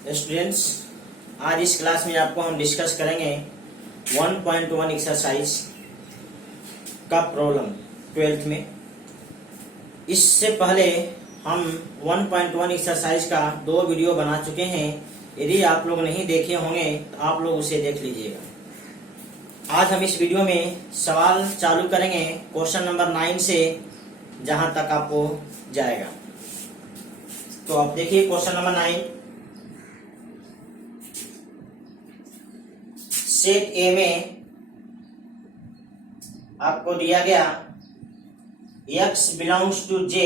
Students, आज इस class में आपको हम डिस्कस करेंगे 1.1 एक्सरसाइज का प्रॉब्लम 12th में। इससे पहले हम 1.1 एक्सरसाइज का 2 वीडियो बना चुके हैं। यदि आप लोग नहीं देखे होंगे तो आप लोग उसे देख लीजिएगा। आज हम इस वीडियो में सवाल चालू करेंगे क्वेश्चन नंबर 9 से, जहां तक आपको जाएगा। तो आप देखिए क्वेश्चन नंबर 9। सेट ए में आपको दिया गया x belongs to Z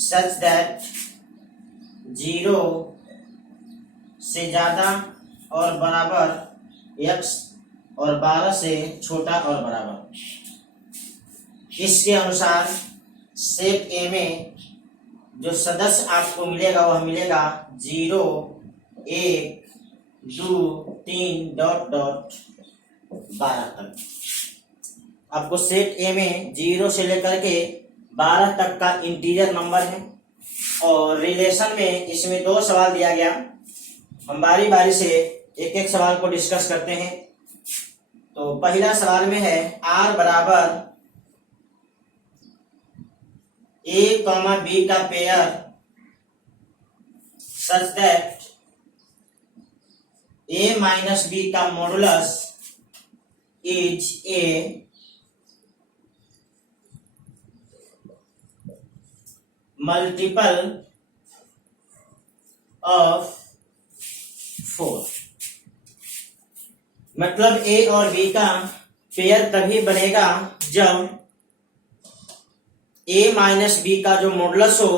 such that 0 से ज्यादा और बराबर x और 12 से छोटा और बराबर। इसके अनुसार सेट ए में जो सदस्य आपको मिलेगा वह मिलेगा 0, 1, 2, 3 डॉट डॉट 12 तक। आपको सेट ए में 0 से लेकर के 12 तक का इंटीजर नंबर है और रिलेशन में इसमें 2 सवाल दिया गया। हम बारी बारी से एक एक सवाल को डिस्कस करते हैं। तो पहला सवाल में है r बराबर a, b का pair such that a minus b का modulus is a multiple of 4। मतलब a और b का पेयर तभी बनेगा जब a माइनस b का जो मॉडुलस हो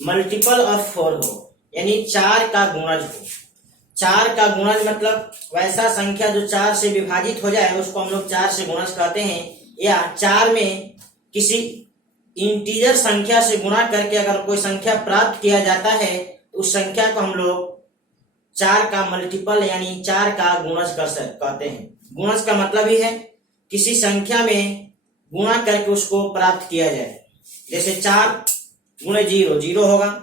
मल्टीपल ऑफ 4 हो, यानी 4 का गुणज हो। 4 का गुणज मतलब वैसा संख्या जो 4 से विभाजित हो जाए उसको हम लोग 4 से गुणज कहते हैं। या 4 में किसी इंटीजर संख्या से गुणा करके अगर कोई संख्या प्राप्त किया जाता है तो उस संख्या को हम लोग 4 का मल्टीपल यानी 4 का गुणज कहते हैं। गुणज का मतलब ही है किसी संख्या में गुणा करके उसको प्राप्त किया जाए। जैसे 4 गुणे 0 0 होगा,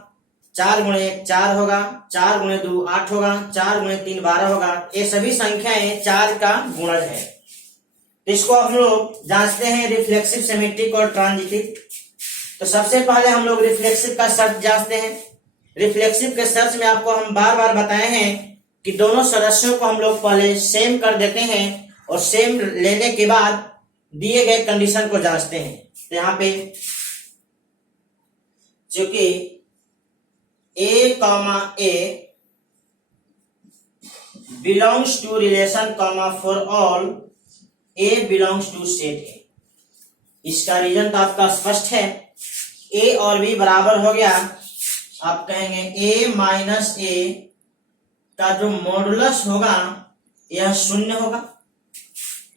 4 गुणे 1 4 होगा, 4 गुणे 2 8 होगा, 4 गुणे 3 12 होगा। ये सभी संख्याएं 4 का गुणज है। तो इसको हम लोग जांचते हैं रिफ्लेक्सिव, सिमेट्रिक और ट्रांजिटिव। तो सबसे पहले हम लोग रिफ्लेक्सिव का शर्त जांचते हैं। रिफ्लेक्सिव के शर्त में आपको हम बार बार बताए हैं कि दोनों सदस्यों को हम लोग पहले सेम कर देते हैं और सेम लेने के बाद दिए गए कंडीशन को जांचते हैं। तो यहाँ पे चूंकि a, belongs to relation, for all a belongs to set A। इसका रीजन तो आपका स्पष्ट है। a और b बराबर हो गया, आप कहेंगे a माइनस a का जो मॉडुलस होगा यह 0 होगा।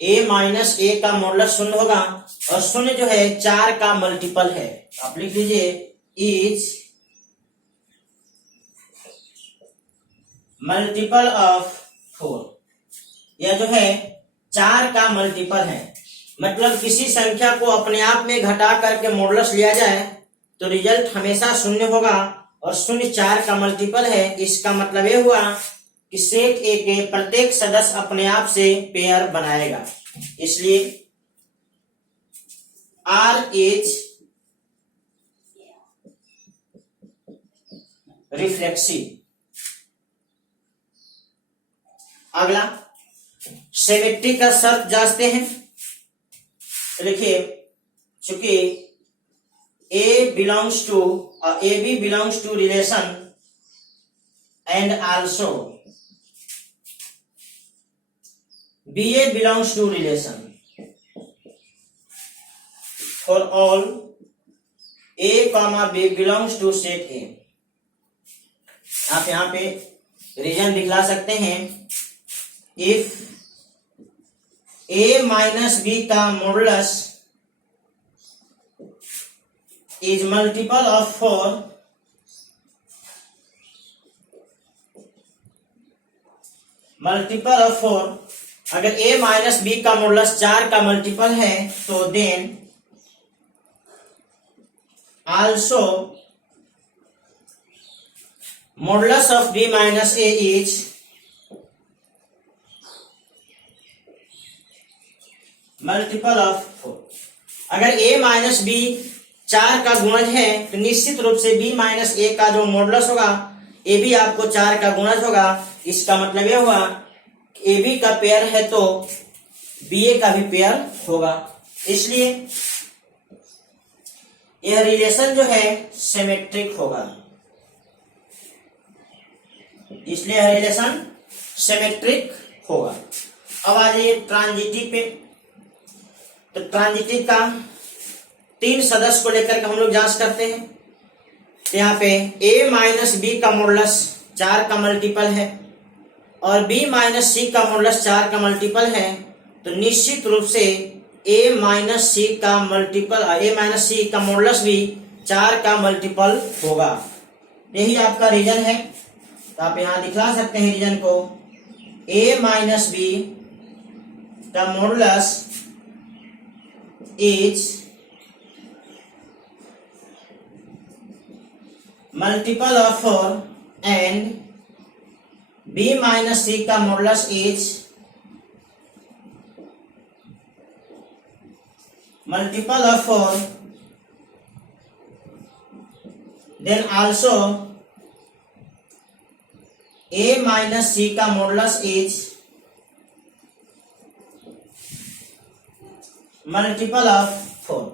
a माइनस a का मॉडुलस 0 होगा और 0 जो है 4 का मल्टीपल है। आप लिख लीजिए इज मल्टीपल ऑफ 4। यह जो है 4 का मल्टीपल है। मतलब किसी संख्या को अपने आप में घटा करके मॉडुलस लिया जाए तो रिजल्ट हमेशा 0 होगा और 0 4 का मल्टीपल है। इसका मतलब यह हुआ कि सेट ए के प्रत्येक सदस्य अपने आप से पेयर बनाएगा। इसलिए R इज रिफ्लेक्सिव। अगला सिमेट्रिक का शर्त जांचते हैं। देखिए चूंकि A B belongs to relation and also BA belongs to relation, for all A, B belongs to set A। आप यहाँ पे रीजन दिखला सकते हैं। इफ a माइनस b का मॉडुलस इज मल्टीपल ऑफ 4, अगर a माइनस b का modulus 4 का मल्टीपल है तो then also modulus of b minus a is multiple of 4। अगर a माइनस b 4 का गुणज है तो निश्चित रूप से b माइनस a का जो मॉडुलस होगा a भी आपको 4 का गुणज होगा। इसका मतलब यह हुआ a b का पेयर है तो b a का भी पेयर होगा। इसलिए यह रिलेशन जो है सिमेट्रिक होगा। इसलिए यह रिलेशन सिमेट्रिक होगा। अब आ जाइए ट्रांजिटिव पे। तो ट्रांजिटिव का 3 सदस्य को लेकर के हम लोग जांच करते हैं। तो यहाँ पे a माइनस बी का मॉडुलस 4 का मल्टीपल है और b माइनस सी का मॉडुलस 4 का मल्टीपल है, तो निश्चित रूप से a माइनस सी का मॉडुलस भी 4 का मल्टीपल होगा। यही आपका रीजन है। तो आप यहां दिखला सकते हैं रीजन को, a माइनस बी का modulus is multiple of 4 and b minus c का modulus is multiple of 4, then also a minus c का मॉडुलस इज मल्टीपल ऑफ 4।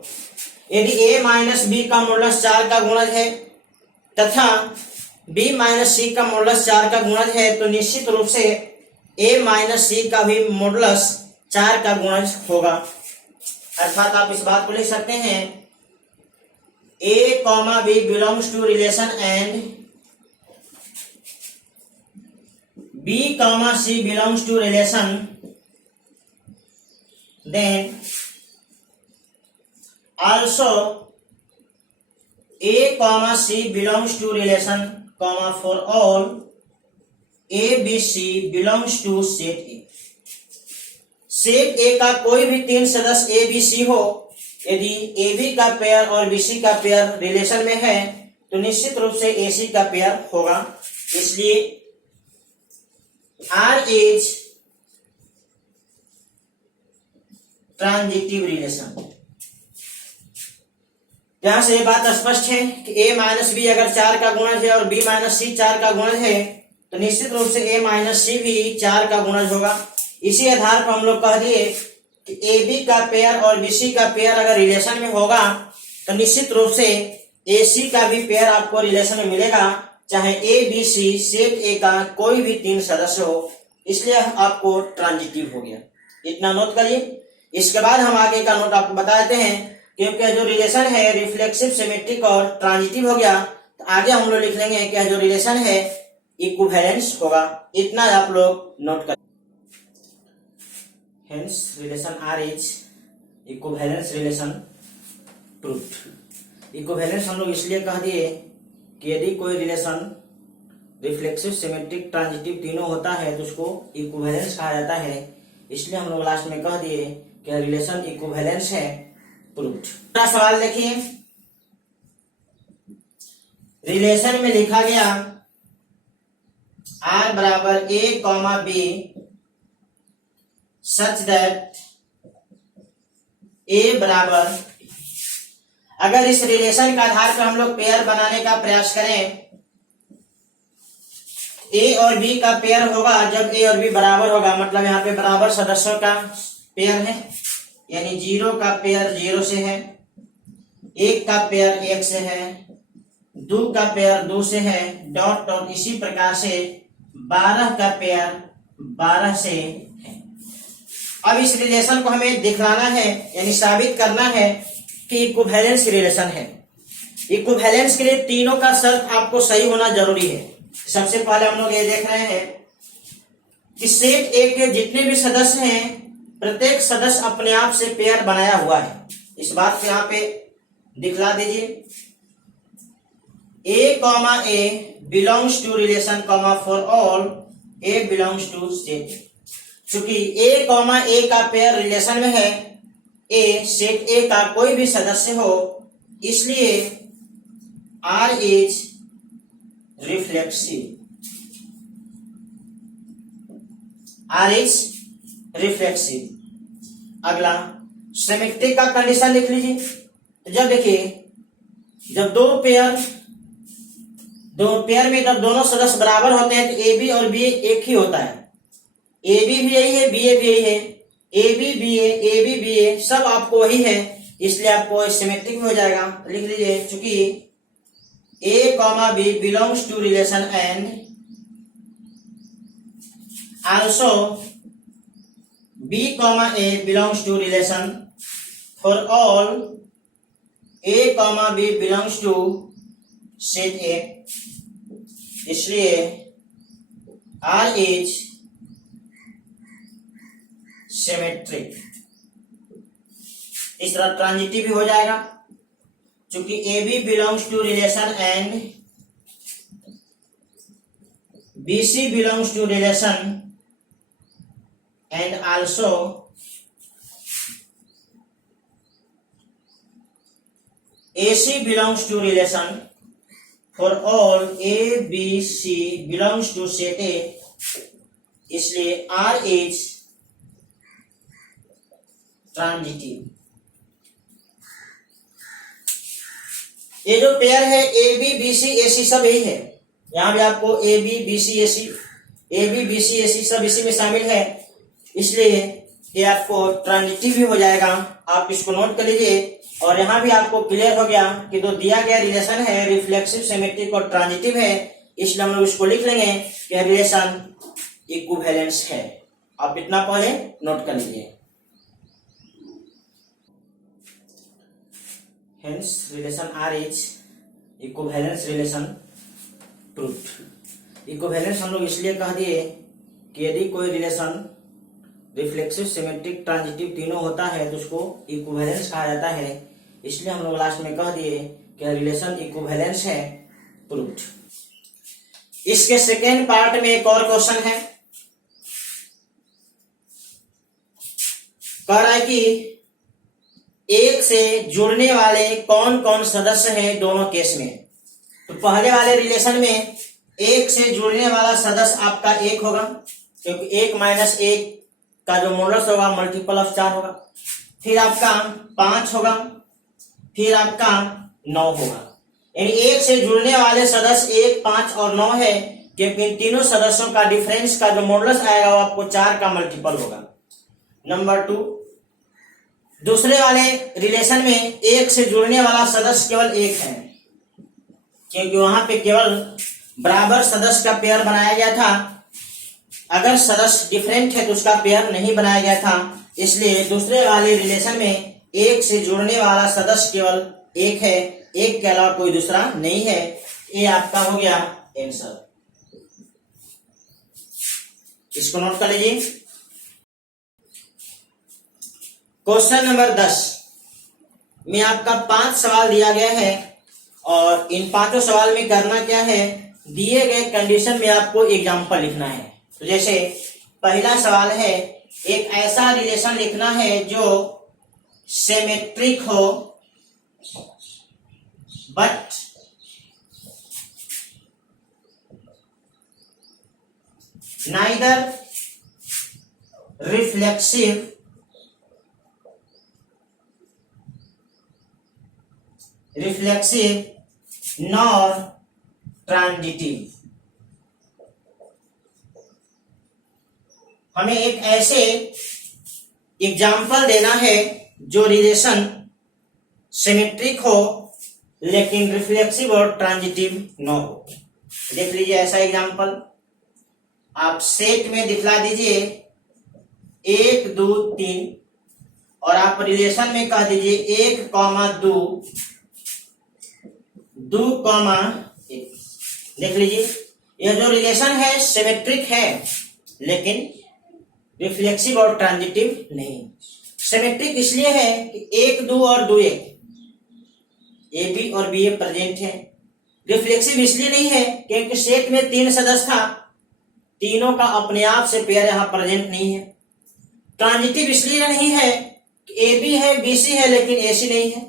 यदि a माइनस बी का मॉडुलस 4 का गुणज है तथा b माइनस सी का मॉडुलस 4 का गुणज है, तो निश्चित रूप से a माइनस सी का भी मॉडुलस 4 का गुणज होगा। अर्थात आप इस बात को लिख सकते हैं a comma b belongs to relation and b comma c belongs to relation, then also a comma c belongs to relation comma for all a b c belongs to set a। Set A का कोई भी 3 सदस्य ए B सी हो, यदि A B का pair और B C का pair relation में है तो निश्चित रूप से ए सी का पेयर होगा। इसलिए आर इज ट्रांजिटिव रिलेशन। यहां से ये बात स्पष्ट है कि a माइनस बी अगर 4 का गुणज है और b माइनस सी 4 का गुणज है तो निश्चित रूप से a माइनस सी भी 4 का गुणज होगा। इसी आधार पर हम लोग कह दिए कि ए बी का पेयर और बी सी का पेयर अगर रिलेशन में होगा तो निश्चित रूप से ए सी का भी पेयर आपको रिलेशन में मिलेगा, चाहे ए बी सी सेट ए का कोई भी 3 सदस्य हो। इसलिए आपको ट्रांजिटिव हो गया। इतना नोट करिए। इसके बाद हम आगे का नोट आपको बता देते हैं, क्योंकि जो रिलेशन है रिफ्लेक्सिव, सिमेट्रिक और ट्रांजिटिव हो गया, तो आगे हम लोग लिख लेंगे कि जो रिलेशन है इक्विवेलेंस होगा। इतना आप लोग नोट करें। Hence relation R is equivalence relation proved। Equivalence हम लोग इसलिए कह दिए कि यदि कोई रिलेशन रिफ्लेक्सिव, सिमेट्रिक, ट्रांजिटिव तीनों होता है तो उसको इक्विवेलेंस कहा जाता है। इसलिए हम लोग लास्ट में कह दिए कि रिलेशन इक्विवेलेंस है, प्रूव्ड। दूसरा सवाल देखिए, रिलेशन में लिखा गया R बराबर A comma B such that A बराबर, अगर इस रिलेशन का आधार पर हम लोग पेयर बनाने का प्रयास करें, A और B का पेयर होगा जब A और B बराबर होगा, मतलब यहाँ पे बराबर सदस्यों का पेयर है, यानी 0 का पेयर 0 से है, 1 का पेयर 1 से है, 2 का पेयर 2 से है, डॉट डॉट इसी प्रकार से 12 का पेयर 12 से है। अब इस रिलेशन को हमें दिखलाना है, यानी साबित करना है कि इक्विवेलेंस रिलेशन है। इक्विवेलेंस के लिए तीनों का शर्त आपको सही होना जरूरी है। सबसे पहले हम लोग ये देख रहे हैं कि सेट ए के जितने भी सदस्य हैं, प्रत्येक सदस्य अपने आप से पेयर बनाया हुआ है। इस बात को यहाँ पे दिखला दीजिए। A comma A belongs to relation comma for all A belongs to set. चूंकि A कॉमा A का पेयर रिलेशन में है, A सेट A का कोई भी सदस्य हो, इसलिए R is reflexive, R is reflexive. अगला सिमेट्रिक का कंडीशन लिख लीजिए। तो जब देखिए, जब दो पेयर में जब दोनों सदस्य बराबर होते हैं तो ए बी और बी एक ही होता है। ए बी भी यही है, बी ए भी यही है, ए बी बी ए सब आपको वही है, इसलिए आपको सिमेट्रिक में हो जाएगा। लिख लीजिए, चूंकि a comma b belongs to relation and also b comma a belongs to relation for all a comma b belongs to set A, इसलिए आर इज सिमेट्रिक। इस तरह ट्रांजिटिव भी हो जाएगा, चूंकि A B belongs to relation and B C belongs to relation and also A C belongs to relation for all A B C belongs to set A, इसलिए R is transitive. ये जो pair है ए B B C ए सी सब यही है, यहां भी आपको ए बी बी सी ए सी सब इसी में शामिल है, इसलिए ये आपको ट्रांजिटिव भी हो जाएगा। आप इसको नोट कर लीजिए। और यहां भी आपको क्लियर हो गया कि जो दिया गया रिलेशन है रिफ्लेक्सिव, सिमेट्रिक और ट्रांजिटिव है, इसलिए हम लोग इसको लिख लेंगे कि रिलेशन इक्विवेलेंस है। आप इतना पहले नोट कर लीजिए। Hence relation R is equivalence relation proved। Equivalence हम लोग इसलिए कह दिए कि यदि कोई रिलेशन रिफ्लेक्सिव, सिमेट्रिक, ट्रांजिटिव तीनों होता है तो उसको इक्विवेलेंस कहा जाता है, इसलिए हम लोग लास्ट में कह दिए कि रिलेशन इक्विवेलेंस है, प्रूव्ड। इसके सेकेंड पार्ट में एक और क्वेश्चन है, कह रहा है कि एक से जुड़ने वाले कौन कौन सदस्य हैं दोनों केस में। तो पहले वाले रिलेशन में एक से जुड़ने वाला सदस्य आपका एक होगा, क्योंकि एक माइनस एक का जो मॉडुलस होगा मल्टीपल ऑफ 4 होगा। फिर आपका 5 होगा, फिर आपका 9 होगा। यानी एक से जुड़ने वाले सदस्य 1, 5 और 9 है, क्योंकि इन तीनों सदस्यों का डिफरेंस का जो मॉडुलस आएगा वो आपको 4 का मल्टीपल होगा। नंबर 2, दूसरे वाले रिलेशन में एक से जुड़ने वाला सदस्य केवल एक है, क्योंकि वहां पे केवल बराबर सदस्य का पेयर बनाया गया था। अगर सदस्य डिफरेंट है तो उसका पेयर नहीं बनाया गया था, इसलिए दूसरे वाले रिलेशन में एक से जुड़ने वाला सदस्य केवल एक है, एक के अलावा कोई दूसरा नहीं है। ये आपका हो गया आंसर। इसको नोट कर लीजिए। क्वेश्चन नंबर 10 में आपका 5 सवाल दिया गया है और इन 5 सवाल में करना क्या है, दिए गए कंडीशन में आपको एग्जांपल लिखना है। तो जैसे पहला सवाल है, एक ऐसा रिलेशन लिखना है जो सिमेट्रिक हो but neither reflexive nor transitive. हमें एक ऐसे एग्जाम्पल देना है जो रिलेशन सिमेट्रिक हो लेकिन रिफ्लेक्सिव और ट्रांजिटिव न हो। देख लीजिए ऐसा एग्जाम्पल आप सेट में दिखला दीजिए 1 2 3 और आप रिलेशन में कह दीजिए 1, 2, 2, 1। देख लीजिए यह जो रिलेशन है सिमेट्रिक है लेकिन रिफ्लेक्सिव और ट्रांजिटिव नहीं। सिमेट्रिक इसलिए है कि 1 2 और 2 1 ए बी और बी ए प्रेजेंट है। रिफ्लेक्सिव इसलिए नहीं है क्योंकि सेट में 3 सदस्य था, तीनों का अपने आप से पेयर यहां प्रेजेंट नहीं है। ट्रांजिटिव इसलिए नहीं है कि ए बी है बी सी है लेकिन ए सी नहीं है।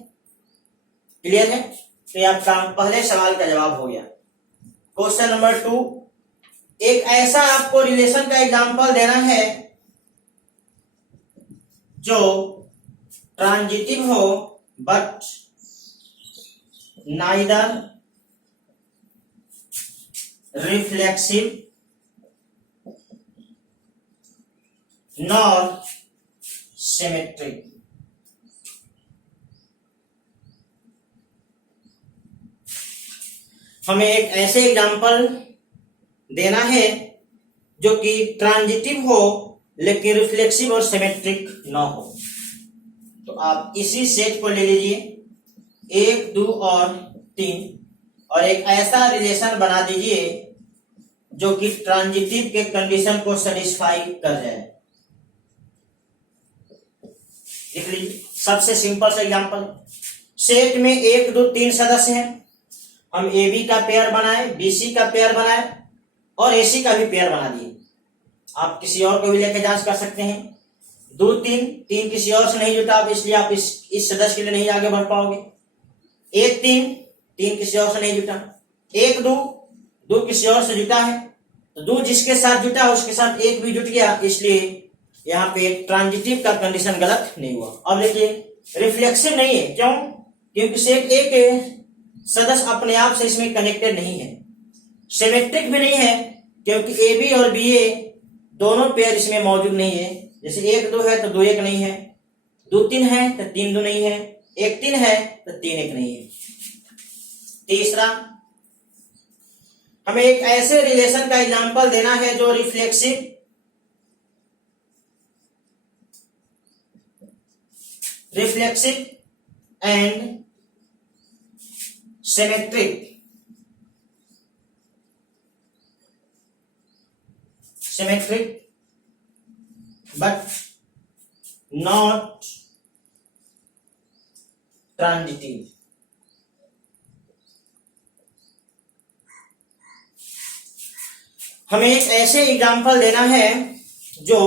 क्लियर है? तो ये आपका पहले सवाल का जवाब हो गया। क्वेश्चन नंबर 2, एक ऐसा आपको रिलेशन का एग्जांपल देना है जो ट्रांजिटिव हो but neither reflexive nor symmetric. हमें एक ऐसे एग्जांपल देना है जो कि ट्रांजिटिव हो लेकिन रिफ्लेक्सिव और सिमेट्रिक ना हो। तो आप इसी सेट को ले लीजिए 1, 2 और 3 और एक ऐसा रिलेशन बना दीजिए जो कि ट्रांजिटिव के कंडीशन को सेटिस्फाई कर जाए। देख लीजिए, सबसे सिंपल सा एग्जांपल, सेट में 1, 2, 3 सदस्य हैं। हम ए बी का पेयर बनाए, बी सी का पेयर बनाए और ए सी का भी पेयर बना दिए। आप किसी और को भी लेकर जांच कर सकते हैं। 2, 3, 3 किसी और से नहीं जुटा, इसलिए आप इस सदस्य के लिए नहीं आगे बढ़ पाओगे। 1, 3, 3 किसी और से नहीं जुटा। 1, 2, 2 किसी और से जुटा है, तो 2 जिसके साथ जुटा उसके साथ 1 भी जुट गया, इसलिए यहाँ पे ट्रांजिटिव का कंडीशन गलत नहीं हुआ। अब देखिए, रिफ्लेक्सिव नहीं है, क्यों? क्योंकि सेट ए के सदस्य अपने आप से इसमें कनेक्टेड नहीं है। सिमेट्रिक भी नहीं है क्योंकि ए बी और बी ए दोनों पेयर इसमें मौजूद नहीं है। जैसे 1, 2 है तो 2, 1 नहीं है, 2, 3 है तो 3, 2 नहीं है, 1, 3 है तो 3, 1 नहीं है। तीसरा, हमें एक ऐसे रिलेशन का एग्जांपल देना है जो reflexive and symmetric but not transitive। हमें एक ऐसे एग्जांपल देना है जो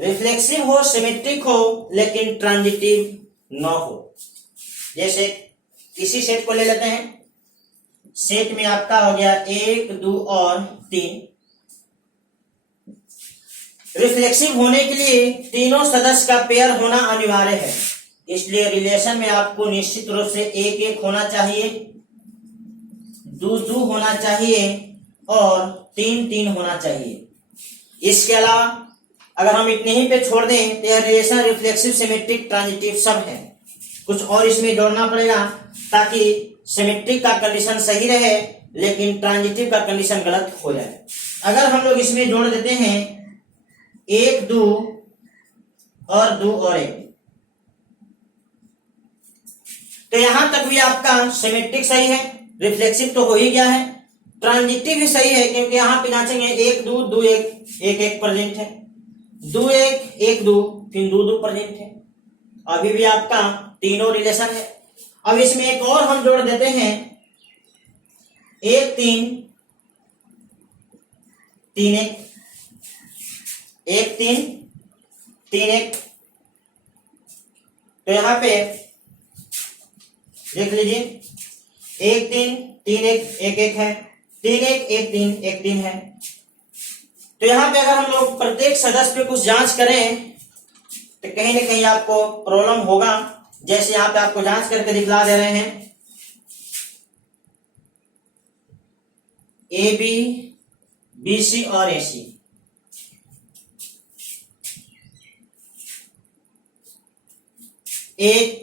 रिफ्लेक्सिव हो, सिमेट्रिक हो लेकिन ट्रांजिटिव न हो। जैसे इसी सेट को ले लेते हैं। सेट में आपका हो गया 1, 2 और 3। रिफ्लेक्सिव होने के लिए तीनों सदस्य का पेयर होना अनिवार्य है, इसलिए रिलेशन में आपको निश्चित रूप से 1, 1 होना चाहिए, 2, 2 होना चाहिए और 3, 3 होना चाहिए। इसके अलावा अगर हम इतने ही पे छोड़ दें तो यह रिलेशन रिफ्लेक्सिव, सिमेट्रिक, ट्रांजिटिव सब है। कुछ और इसमें जोड़ना पड़ेगा ताकि सिमेट्रिक का कंडीशन सही रहे लेकिन ट्रांजिटिव का कंडीशन गलत हो जाए। अगर हम लोग इसमें जोड़ देते हैं 1, 2 और 2 और 1, तो यहां तक भी आपका सिमेट्रिक सही है, रिफ्लेक्सिव तो हो ही गया है, ट्रांजिटिव भी सही है क्योंकि यहां पे जांचेंगे 1, 2, 2, 1, 1, 1 प्रेजेंट है, 2, 1, 1, 2, फिर 2, 2 प्रेजेंट है। अभी भी आपका तीनों रिलेशन है। अब इसमें एक और हम जोड़ देते हैं 1, 3, 3, 1, 1, 3, 3, 1। तो यहां पे देख लीजिए 1, 3, 3, 1, 1, 1 है, 3, 1, 1, 3, 1, 3 है। तो यहां पे अगर हम लोग प्रत्येक सदस्य पे कुछ जांच करें तो कहीं ना कहीं आपको प्रॉब्लम होगा। जैसे यहां पे आपको जांच करके दिखला दे रहे हैं ए बी, बी सी और ए सी। एक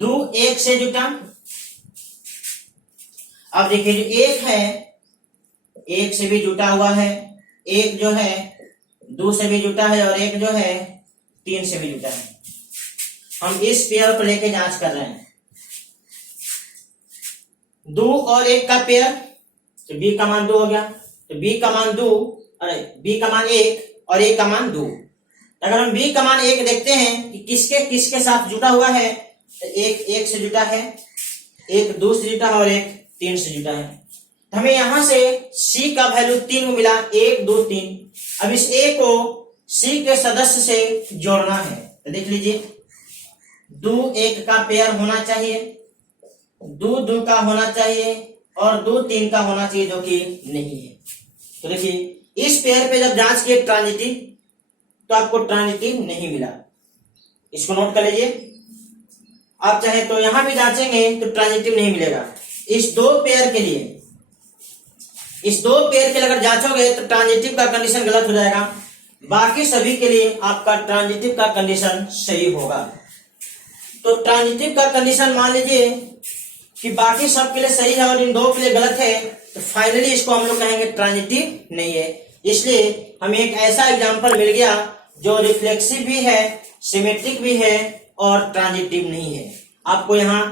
दो 1 से जुटा। अब देखिए जो 1 है 1 से भी जुटा हुआ है, 1 जो है 2 से भी जुटा है और 1 जो है 3 से भी जुटा है। हम इस पेयर को लेके जांच कर रहे हैं। 2 और 1 का पेयर, तो b का मान 2 हो गया, तो b का मान 2, अरे b का मान 1 और a का मान 2। अगर हम b का मान 1 देखते हैं कि किसके किसके साथ जुटा हुआ है, तो 1 1 से जुटा है, 1 2 से जुटा है और 1 3 से जुटा है। हमें यहां से C का वैल्यू 3 मिला, 1 2 3। अब इस A को C के सदस्य से जोड़ना है, तो देख लीजिए 2 1 का पेयर होना चाहिए, 2 2 का होना चाहिए और 2 3 का होना चाहिए, जो कि नहीं है। तो देखिए इस पेयर पे जब जांच किए ट्रांजिटिव, तो आपको ट्रांजिटिव नहीं मिला, इसको नोट कर लीजिए। आप चाहे तो यहां भी जांचेंगे तो ट्रांजिटिव नहीं मिलेगा। इस दो पेयर के लिए अगर जांचोगे तो ट्रांजिटिव का कंडीशन गलत हो जाएगा, बाकी सभी के लिए आपका ट्रांजिटिव का कंडीशन सही होगा। तो ट्रांजिटिव का कंडीशन मान लीजिए कि बाकी सब के लिए सही है और इन दो के लिए गलत है, तो फाइनली इसको हम लोग कहेंगे ट्रांजिटिव नहीं है। इसलिए हमें एक ऐसा एग्जांपल मिल गया जो रिफ्लेक्सिव भी है, सिमेट्रिक भी है और ट्रांजिटिव नहीं है। आपको यहाँ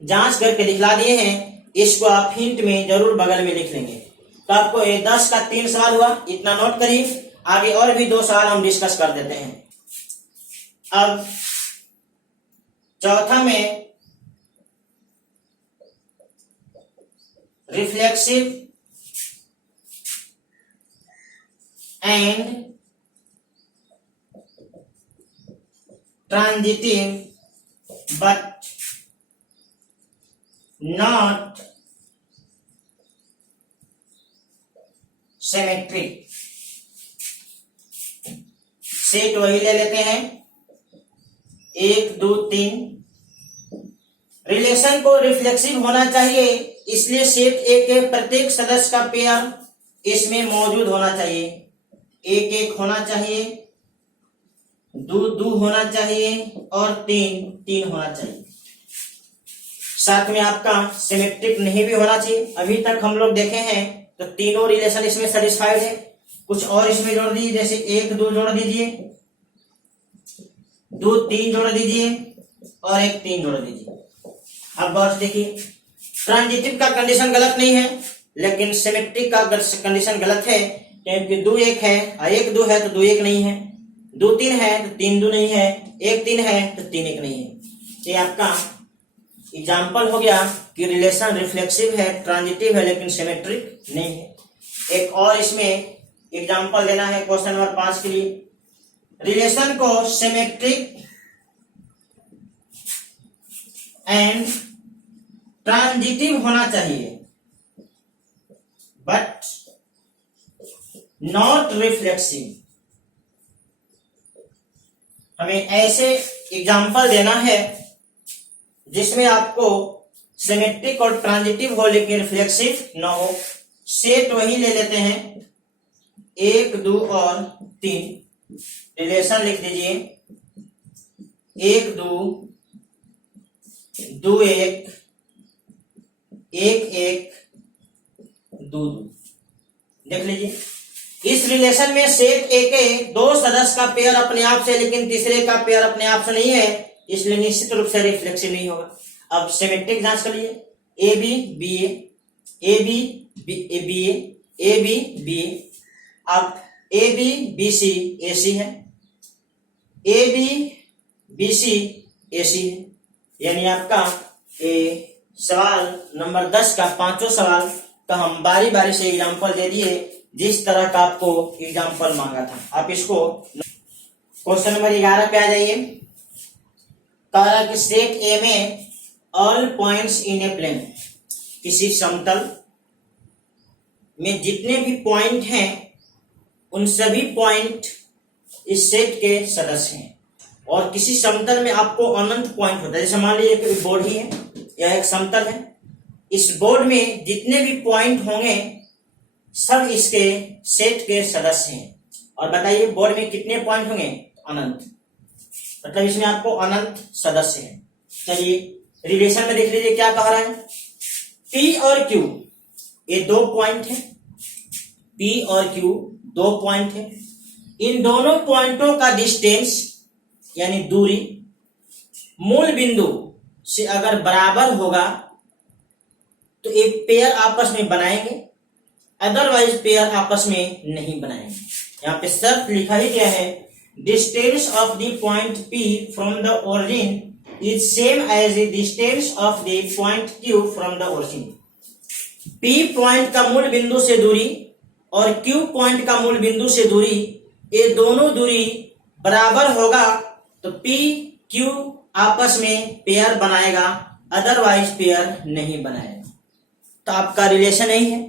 जांच करके दिखला दिए हैं, इसको आप हिंट में जरूर बगल में लिख लेंगे। तो आपको 10 का 3 सवाल हुआ, इतना नोट करिए। आगे और भी 2 सवाल हम डिस्कस कर देते हैं। अब चौथा में reflexive and transitive but not symmetric. Set वही ले लेते हैं 1 2 3। रिलेशन को रिफ्लेक्सिव होना चाहिए, इसलिए सेट ए के प्रत्येक सदस्य का पेयर इसमें मौजूद होना चाहिए। 1 1 होना चाहिए, 2 2 होना चाहिए और 3 3 होना चाहिए। साथ में आपका सिमेट्रिक नहीं भी होना चाहिए। अभी तक हम लोग देखे हैं तो तीनों रिलेशन इसमें सेटिस्फाइड है। कुछ और इसमें जोड़ दीजिए, जैसे 1 2 जोड़ दीजिए, 2 3 जोड़ दीजिए और 1 3 जोड़ दीजिए। अब बात देखिए, ट्रांजिटिव का कंडीशन गलत नहीं है, लेकिन सिमेट्रिक का कंडीशन गलत है, क्योंकि 2 1 है और 1 2 है तो 2 1 नहीं है, 2 3 है तो 3 2 नहीं है, 1 3 है तो 3 1 नहीं है। ये आपका एग्जाम्पल हो गया कि रिलेशन रिफ्लेक्सिव है, ट्रांजिटिव है, लेकिन सिमेट्रिक नहीं है। एक और इसमें एग्जाम्पल देना है क्वेश्चन नंबर 5 के लिए। रिलेशन को सिमेट्रिक एंड ट्रांजिटिव होना चाहिए बट नॉट रिफ्लेक्सिव। हमें ऐसे एग्जाम्पल देना है जिसमें आपको सिमेट्रिक और ट्रांजिटिव हो लेकिन रिफ्लेक्सिव न हो। सेट वही ले लेते हैं 1 2 और 3। रिलेशन लिख दीजिए 1 2 2 1 1 1 2 2। देख लीजिए, इस रिलेशन में सेट ए के 2 सदस्य का पेयर अपने आप से, लेकिन तीसरे का पेयर अपने आप से नहीं है, इसलिए निश्चित रूप से रिफ्लेक्सिव नहीं होगा। अब सिमेट्रिक जांच करिए, A B B A B B A B B. अब ए बी बी सी ए सी है, ए बी बी सी ए सी है। यानी आपका सवाल नंबर 10 का 5वां सवाल का हम बारी बारी से एग्जाम्पल दे दिए, जिस तरह का आपको एग्जाम्पल मांगा था। आप इसको क्वेश्चन नंबर 11 पे आ जाइए। कह रहा कि सेट ए में all points in a plane, किसी समतल में जितने भी पॉइंट हैं उन सभी पॉइंट इस सेट के सदस्य हैं। और किसी समतल में आपको अनंत पॉइंट होता है, जैसे मान लीजिए कि बोर्ड ही है, यह एक समतल है, इस बोर्ड में जितने भी पॉइंट होंगे सब इसके सेट के सदस्य हैं। और बताइए बोर्ड में कितने पॉइंट होंगे? अनंत, मतलब इसमें आपको अनंत सदस्य है। चलिए रिलेशन में देख लीजिए क्या कह रहा है। P और Q ये 2 पॉइंट है, P और Q 2 पॉइंट है। इन दोनों पॉइंटों का डिस्टेंस यानी दूरी मूल बिंदु से अगर बराबर होगा तो एक पेयर आपस में बनाएंगे, अदरवाइज पेयर आपस में नहीं बनाएंगे। यहाँ पे शर्त लिखा ही गया है, distance of the point P from the origin is same as the distance of the point Q from the origin. P point का मूल बिंदु से दूरी और Q पॉइंट का मूल बिंदु से दूरी, ये दोनों दूरी बराबर होगा तो P Q आपस में पेयर बनाएगा, अदरवाइज पेयर नहीं बनाएगा। तो आपका रिलेशन यही है।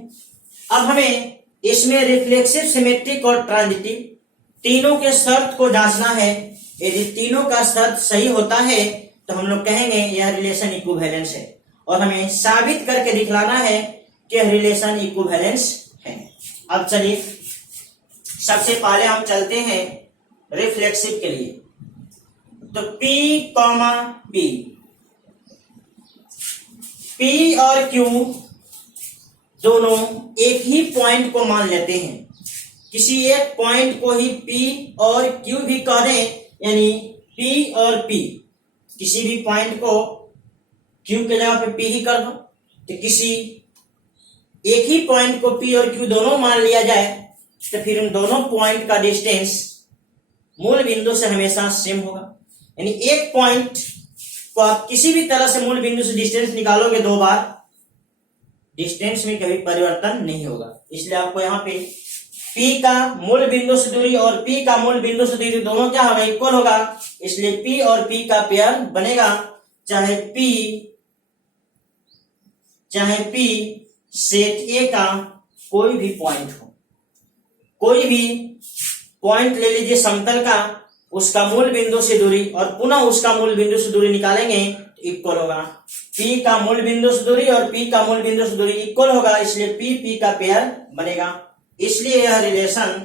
अब हमें इसमें रिफ्लेक्सिव, सिमेट्रिक और ट्रांजिटिव तीनों के शर्त को जांचना है। यदि तीनों का शर्त सही होता है तो हम लोग कहेंगे यह रिलेशन इक्विवेलेंस है, और हमें साबित करके दिखलाना है कि यह रिलेशन इक्विवेलेंस है। अब चलिए सबसे पहले हम चलते हैं रिफ्लेक्सिव के लिए। तो P, P, P और Q दोनों एक ही पॉइंट को मान लेते हैं। किसी एक पॉइंट को ही P और Q भी कह दें, यानी P और P, किसी भी पॉइंट को Q के जगह पे P ही कर दो। तो किसी एक ही पॉइंट को P और Q दोनों मान लिया जाए तो फिर उन दोनों पॉइंट का डिस्टेंस मूल बिंदु से हमेशा सेम होगा। यानी एक पॉइंट को आप किसी भी तरह से मूल बिंदु से डिस्टेंस निकालोगे दो बार, डिस्टेंस में कभी परिवर्तन नहीं होगा। इसलिए आपको यहाँ पे P का मूल बिंदु से दूरी और P का मूल बिंदु से दूरी दोनों क्या होगा, इक्वल होगा। इसलिए P और P का पेयर बनेगा, चाहे P सेट A का कोई भी पॉइंट हो। कोई भी पॉइंट ले लीजिए समतल का, उसका मूल बिंदु से दूरी और पुनः उसका मूल बिंदु से दूरी निकालेंगे तो इक्वल होगा। P का मूल बिंदु से दूरी और P का मूल बिंदु से दूरी इक्वल होगा, इसलिए P का पेयर बनेगा। इसलिए यह रिलेशन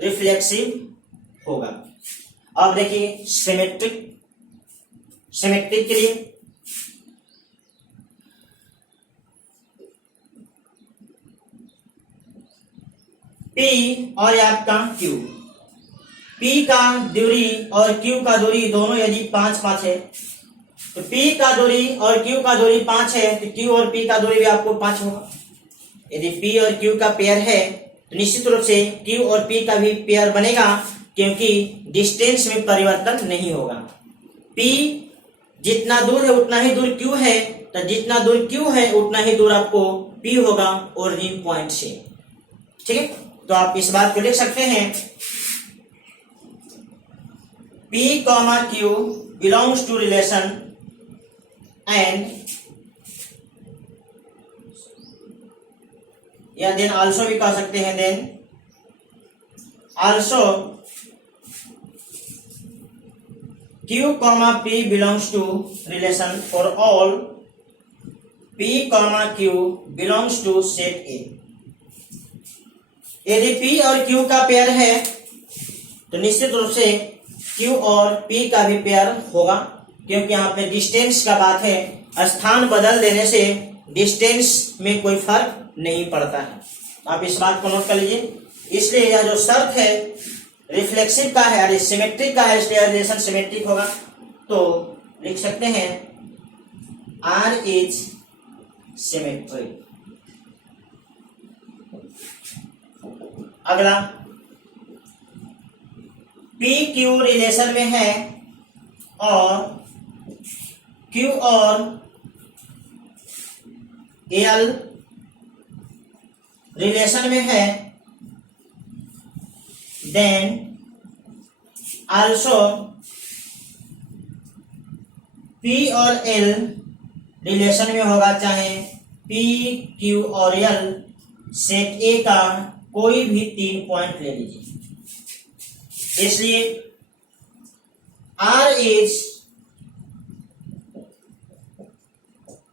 रिफ्लेक्सिव होगा। अब देखिए सिमेट्रिक के लिए P और आपका Q, P का दूरी और Q का दूरी दोनों यदि 5-5 है तो P का दूरी और Q का दूरी 5 है तो Q और P का दूरी भी आपको 5 होगा। यदि P और Q का पेयर है तो निश्चित रूप से Q और P का भी पेयर बनेगा, क्योंकि डिस्टेंस में परिवर्तन नहीं होगा। P जितना दूर है उतना ही दूर Q है, तो जितना दूर Q है उतना ही दूर आपको P होगा ओरिजिन पॉइंट से। ठीक है, तो आप इस बात को लिख सकते हैं, P, Q belongs to relation and या देन आल्सो भी कह सकते हैं, then also Q, P belongs to relation for all P, Q belongs to set A। यदि P और Q का पेयर है तो निश्चित रूप से Q और P का भी पेयर होगा, क्योंकि यहाँ पे डिस्टेंस का बात है। स्थान बदल देने से डिस्टेंस में कोई फर्क नहीं पड़ता है। आप इस बात को नोट कर लीजिए। इसलिए यह जो शर्त है रिफ्लेक्सिव का है और सिमेट्रिक का है, इसलिए रिलेशन सिमेट्रिक होगा। तो लिख सकते हैं R इज सिमेट्रिक। अगला P Q रिलेशन में है और Q और L रिलेशन में है, देन आल्सो P और L रिलेशन में होगा, चाहे P, Q और L सेट A का कोई भी 3 पॉइंट ले लीजिए। इसलिए R इज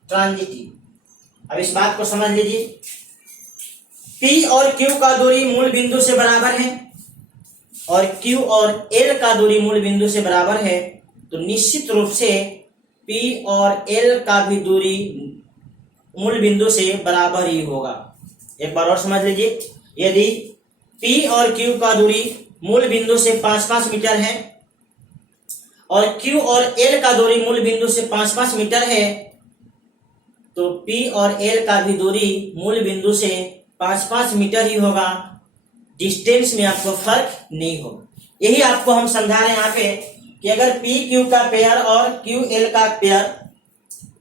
ट्रांजिटिव। अब इस बात को समझ लीजिए, P और Q का दूरी मूल बिंदु से बराबर है और Q और L का दूरी मूल बिंदु से बराबर है, तो निश्चित रूप से P और L का भी दूरी मूल बिंदु से बराबर ही होगा। एक बार और समझ लीजिए, यदि P और Q का दूरी मूल बिंदु से 5-5 मीटर है और Q और L का दूरी मूल बिंदु से 5-5 मीटर है, तो P और L का भी दूरी मूल बिंदु से 5-5 मीटर ही होगा। डिस्टेंस में आपको फर्क नहीं होगा। यही आपको हम समझा रहे हैं यहाँ पे कि अगर पी क्यू का पेयर और क्यू एल का पेयर,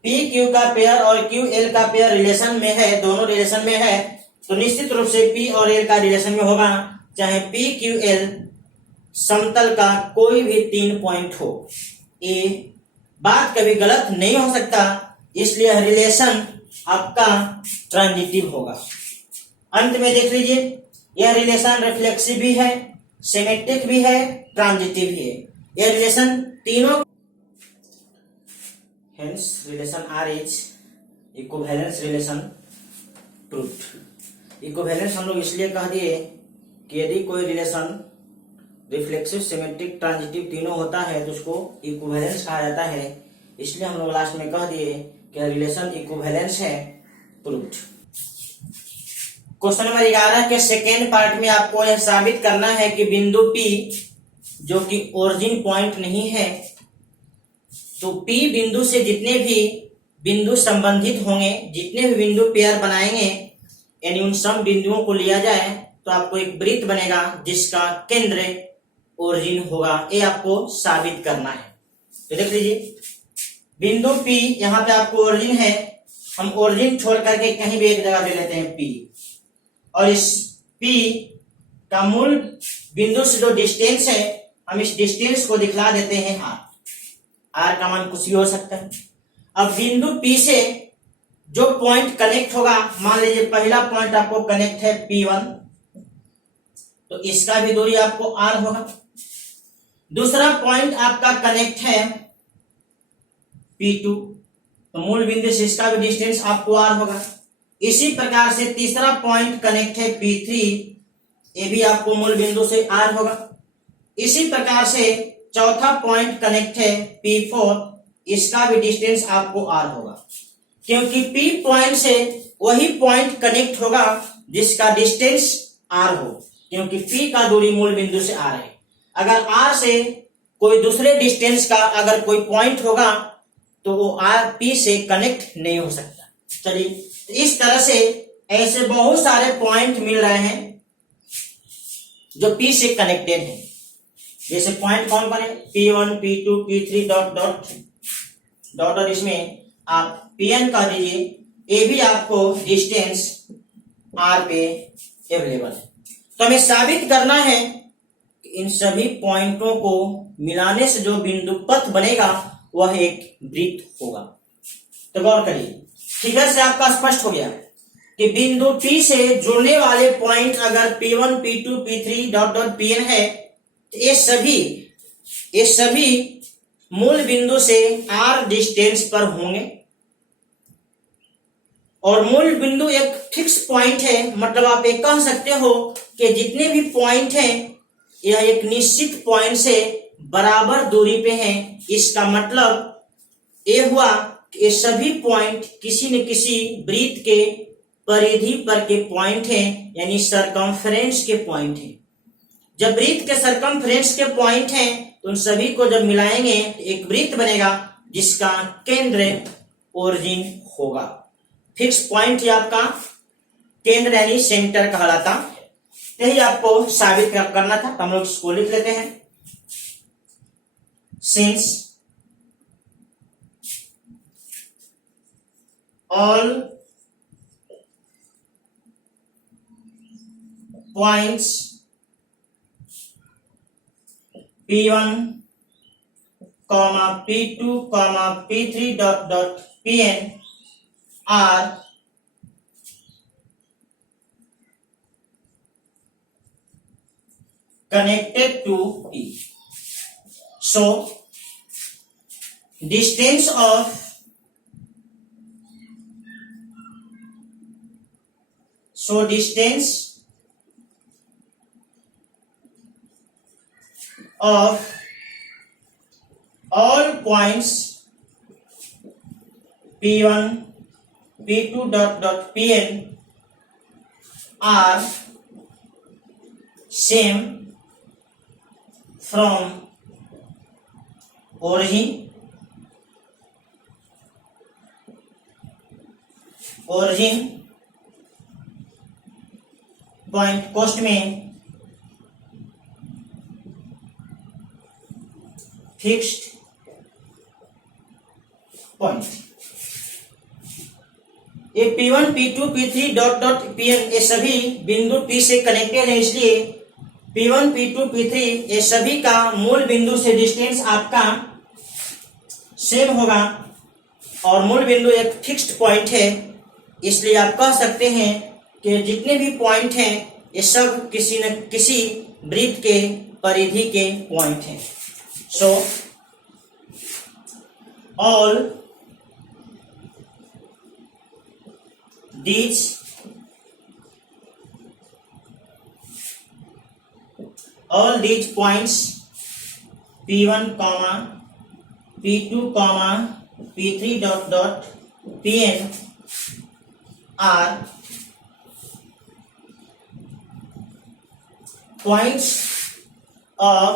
पी क्यू का पेयर और क्यू एल का पेयर रिलेशन में है, दोनों रिलेशन में है, तो निश्चित रूप से पी और एल का रिलेशन में होगा, चाहे पी क्यू एल समतल का कोई भी 3 पॉइंट हो। ये बात कभी गलत नहीं हो सकता, इसलिए रिलेशन आपका ट्रांजिटिव होगा। अंत में देख लीजिए, यह रिलेशन रिफ्लेक्सिव भी है, सिमेट्रिक भी है, ट्रांजिटिव भी है। यह रिलेशन तीनों, hence relation R is equivalence relation proved. Equivalence हम लोग इसलिए कह दिए कि यदि कोई रिलेशन रिफ्लेक्सिव, सिमेट्रिक, ट्रांजिटिव तीनों होता है तो उसको इक्विवेलेंस कहा जाता है, इसलिए हम लोग लास्ट में कह दिए कि रिलेशन इक्विवेलेंस है, प्रूव्ड। क्वेश्चन नंबर 11 के सेकेंड पार्ट में आपको यह साबित करना है कि बिंदु P जो कि ओरिजिन पॉइंट नहीं है, तो P बिंदु से जितने भी बिंदु संबंधित होंगे, जितने भी बिंदु पेयर बनाएंगे, यानी उन सब बिंदुओं को लिया जाए तो आपको एक वृत्त बनेगा जिसका केंद्र ओरिजिन होगा। ये आपको साबित करना है। तो देख लीजिए, बिंदु P यहाँ पे आपको ओरिजिन है, हम ओरिजिन छोड़ करके कहीं भी एक जगह ले लेते हैं P, और इस P का मूल बिंदु से जो डिस्टेंस है, हम इस डिस्टेंस को दिखला देते हैं R। R का मान कुछ भी हो सकता है। अब बिंदु P से जो पॉइंट कनेक्ट होगा, मान लीजिए पहला पॉइंट आपको कनेक्ट है P1, तो इसका भी दूरी आपको R होगा। दूसरा पॉइंट आपका कनेक्ट है P2, तो मूल बिंदु से इसका भी डिस्टेंस आपको R होगा। इसी प्रकार से तीसरा पॉइंट कनेक्ट है P3, ये भी आपको मूल बिंदु से R होगा। इसी प्रकार से चौथा पॉइंट कनेक्ट है P4, इसका भी डिस्टेंस आपको R होगा, क्योंकि P पॉइंट से वही पॉइंट कनेक्ट होगा जिसका डिस्टेंस R हो, क्योंकि P का दूरी मूल बिंदु से R है। अगर R से कोई दूसरे डिस्टेंस का अगर कोई पॉइंट होगा तो वो P से कनेक्ट नहीं हो सकता। चलिए, तो इस तरह से ऐसे बहुत सारे पॉइंट मिल रहे हैं जो P से कनेक्टेड है। जैसे पॉइंट कौन कौन है? P1, P2, P3 dot dot dot, और इसमें आप Pn कह दीजिए, ये भी आपको डिस्टेंस R पे अवेलेबल है। तो हमें साबित करना है कि इन सभी पॉइंटों को मिलाने से जो बिंदु पथ बनेगा वह एक वृत्त होगा। तो गौर करिए, फिगर से आपका स्पष्ट हो गया कि बिंदु P से जुड़ने वाले पॉइंट अगर P1, P2, P3 dot dot Pn है, तो ये सभी मूल बिंदु से R डिस्टेंस पर होंगे, और मूल बिंदु एक फिक्स पॉइंट है। मतलब आप ये कह सकते हो कि जितने भी पॉइंट हैं यह एक निश्चित पॉइंट से बराबर दूरी पे हैं। इसका मतलब ये हुआ कि ये सभी पॉइंट किसी न किसी वृत्त के परिधि पर के पॉइंट हैं, यानी सरकमफ्रेंस के पॉइंट हैं। जब वृत्त के सरकमफ्रेंस के पॉइंट हैं तो उन सभी को जब मिलाएंगे तो एक वृत्त बनेगा जिसका केंद्र ओरिजिन होगा। फिक्स पॉइंट ही आपका केंद्र यानी सेंटर कहलाता है। यही आपको साबित करना था, तो हम लोग इसको लिख लेते हैं। Since all points P1, P2, P3 dot dot Pn are connected to P. So distance of all points P1, P2 dot dot Pn are same from origin point कोष्ठ में फिक्स्ड पॉइंट। ये P1 P2 P3 dot dot Pn ये सभी बिंदु P से connected है, इसलिए P1 P2 P3 ये सभी का मूल बिंदु से डिस्टेंस आपका सेम होगा और मूल बिंदु एक फिक्स्ड पॉइंट है, इसलिए आप कह सकते हैं कि जितने भी पॉइंट हैं ये सब किसी न किसी वृत्त के परिधि के पॉइंट हैं। So all these points P1, P2, P3 dot dot Pn are points of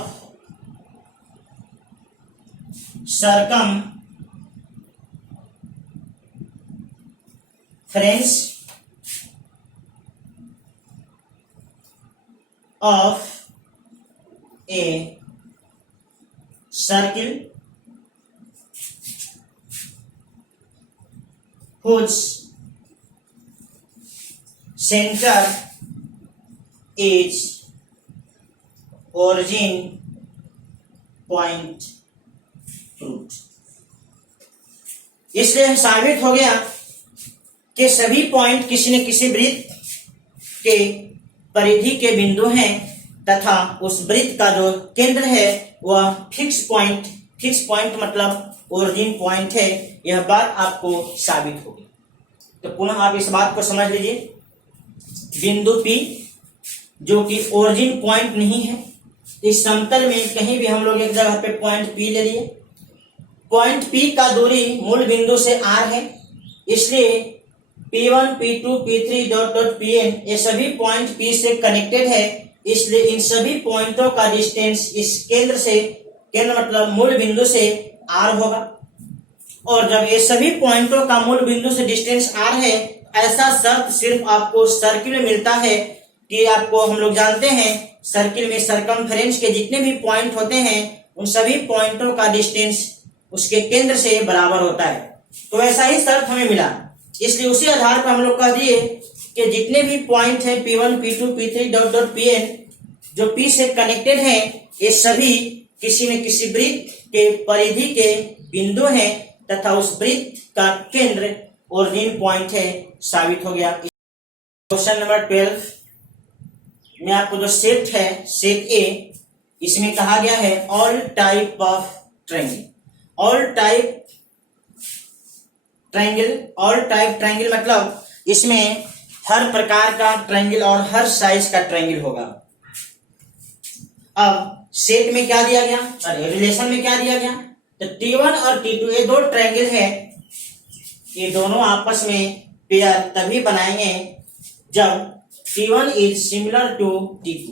circumference of a circle whose center is origin point root. इसलिए साबित हो गया कि सभी पॉइंट किसी न किसी वृत्त के परिधि के बिंदु हैं तथा उस वृत्त का जो केंद्र है वह फिक्स पॉइंट मतलब ओरिजिन पॉइंट है। यह बात आपको साबित होगी। तो पुनः आप इस बात को समझ लीजिए, बिंदु P जो कि ओरिजिन पॉइंट नहीं है, इस समतल में कहीं भी हम लोग एक जगह पे पॉइंट P ले लिए, पॉइंट P का दूरी मूल बिंदु से R है, इसलिए P1 P2 P3 dot dot Pn ये सभी पॉइंट P से कनेक्टेड है, इसलिए इन सभी पॉइंटों का डिस्टेंस इस केंद्र मतलब मूल बिंदु से R होगा। और जब ये सभी पॉइंटों का मूल बिंदु से डिस्टेंस R है, ऐसा शर्त सिर्फ आपको सर्किल में मिलता है कि आपको हम लोग जानते हैं सर्किल में सरकमफ्रेंस के जितने भी पॉइंट होते हैं उन सभी पॉइंटों का डिस्टेंस उसके केंद्र से बराबर होता है। तो ऐसा ही शर्त हमें मिला, इसलिए उसी आधार पर हम लोग कह दिए कि जितने भी पॉइंट हैं P1 P2 P3 dot dot Pn जो P से कनेक्टेड हैं ये सभी किसी न किसी वृत्त के परिधि के बिंदु हैं तथा उस वृत्त का केंद्र ओरिजिन पॉइंट है। साबित हो गया। क्वेश्चन नंबर 12 में आपको जो सेट है सेट ए, इसमें कहा गया है all type of triangle. All type triangle मतलब इसमें हर प्रकार का ट्रायंगल और हर साइज का ट्रायंगल होगा। अब सेट में क्या दिया गया, रिलेशन में क्या दिया गया, तो T1 और T2 ये दो ट्रायंगल है, ये दोनों आपस में पेयर तभी बनाएंगे जब T1 is similar to T2,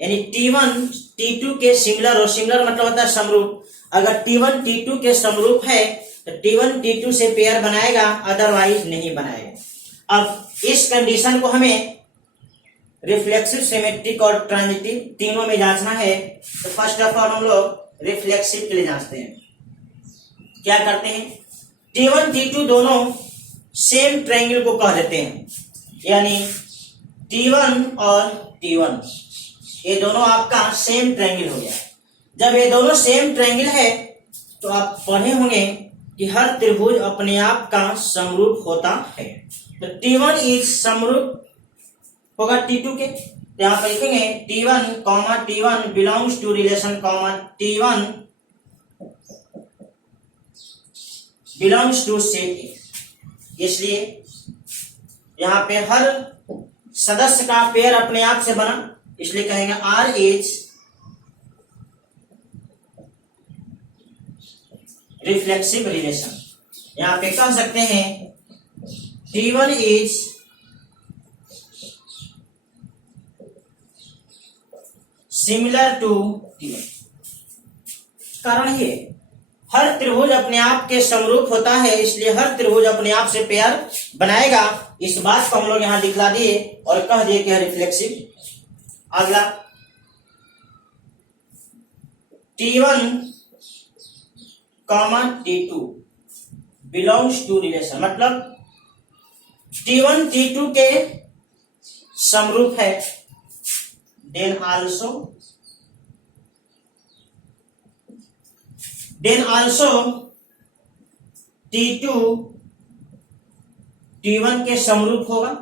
यानी T1 T2 के सिमिलर, और सिमिलर मतलब होता है समरूप। अगर T1 T2 के समरूप है तो T1 T2 से पेयर बनाएगा, अदरवाइज नहीं बनाएगा। अब इस कंडीशन को हमें रिफ्लेक्सिव, सिमेट्रिक और ट्रांजिटिव तीनों में जांचना है। तो फर्स्ट ऑफ ऑल हम लोग रिफ्लेक्सिव के लिए जांचते हैं। क्या करते हैं, T1 T2 दोनों सेम ट्रायंगल को कह देते हैं, यानी T1 और T1 ये दोनों आपका सेम ट्रायंगल हो गया। जब ये दोनों सेम ट्रायंगल है तो आप पढ़े होंगे कि हर त्रिभुज अपने आप का समरूप होता है। तो T1 इज समरूप होगा T2 के, यहाँ पर लिखेंगे T1 belongs to relation T1 belongs to set A. इसलिए यहाँ पे हर सदस्य का पेयर अपने आप से बना, इसलिए कहेंगे R इज रिफ्लेक्सिव रिलेशन। यहाँ पे कह सकते हैं T1 is similar to T1। कारण ये हर त्रिभुज अपने आप के समरूप होता है, इसलिए हर त्रिभुज अपने आप से पेयर बनाएगा। इस बात को हम लोग यहां दिखला दिए और कह दिए कि रिफ्लेक्सिव। अगला T1 comma T2 belongs to relation, मतलब T1 T2 के समरूप है, देन आल्सो T2 T1 के समरूप होगा।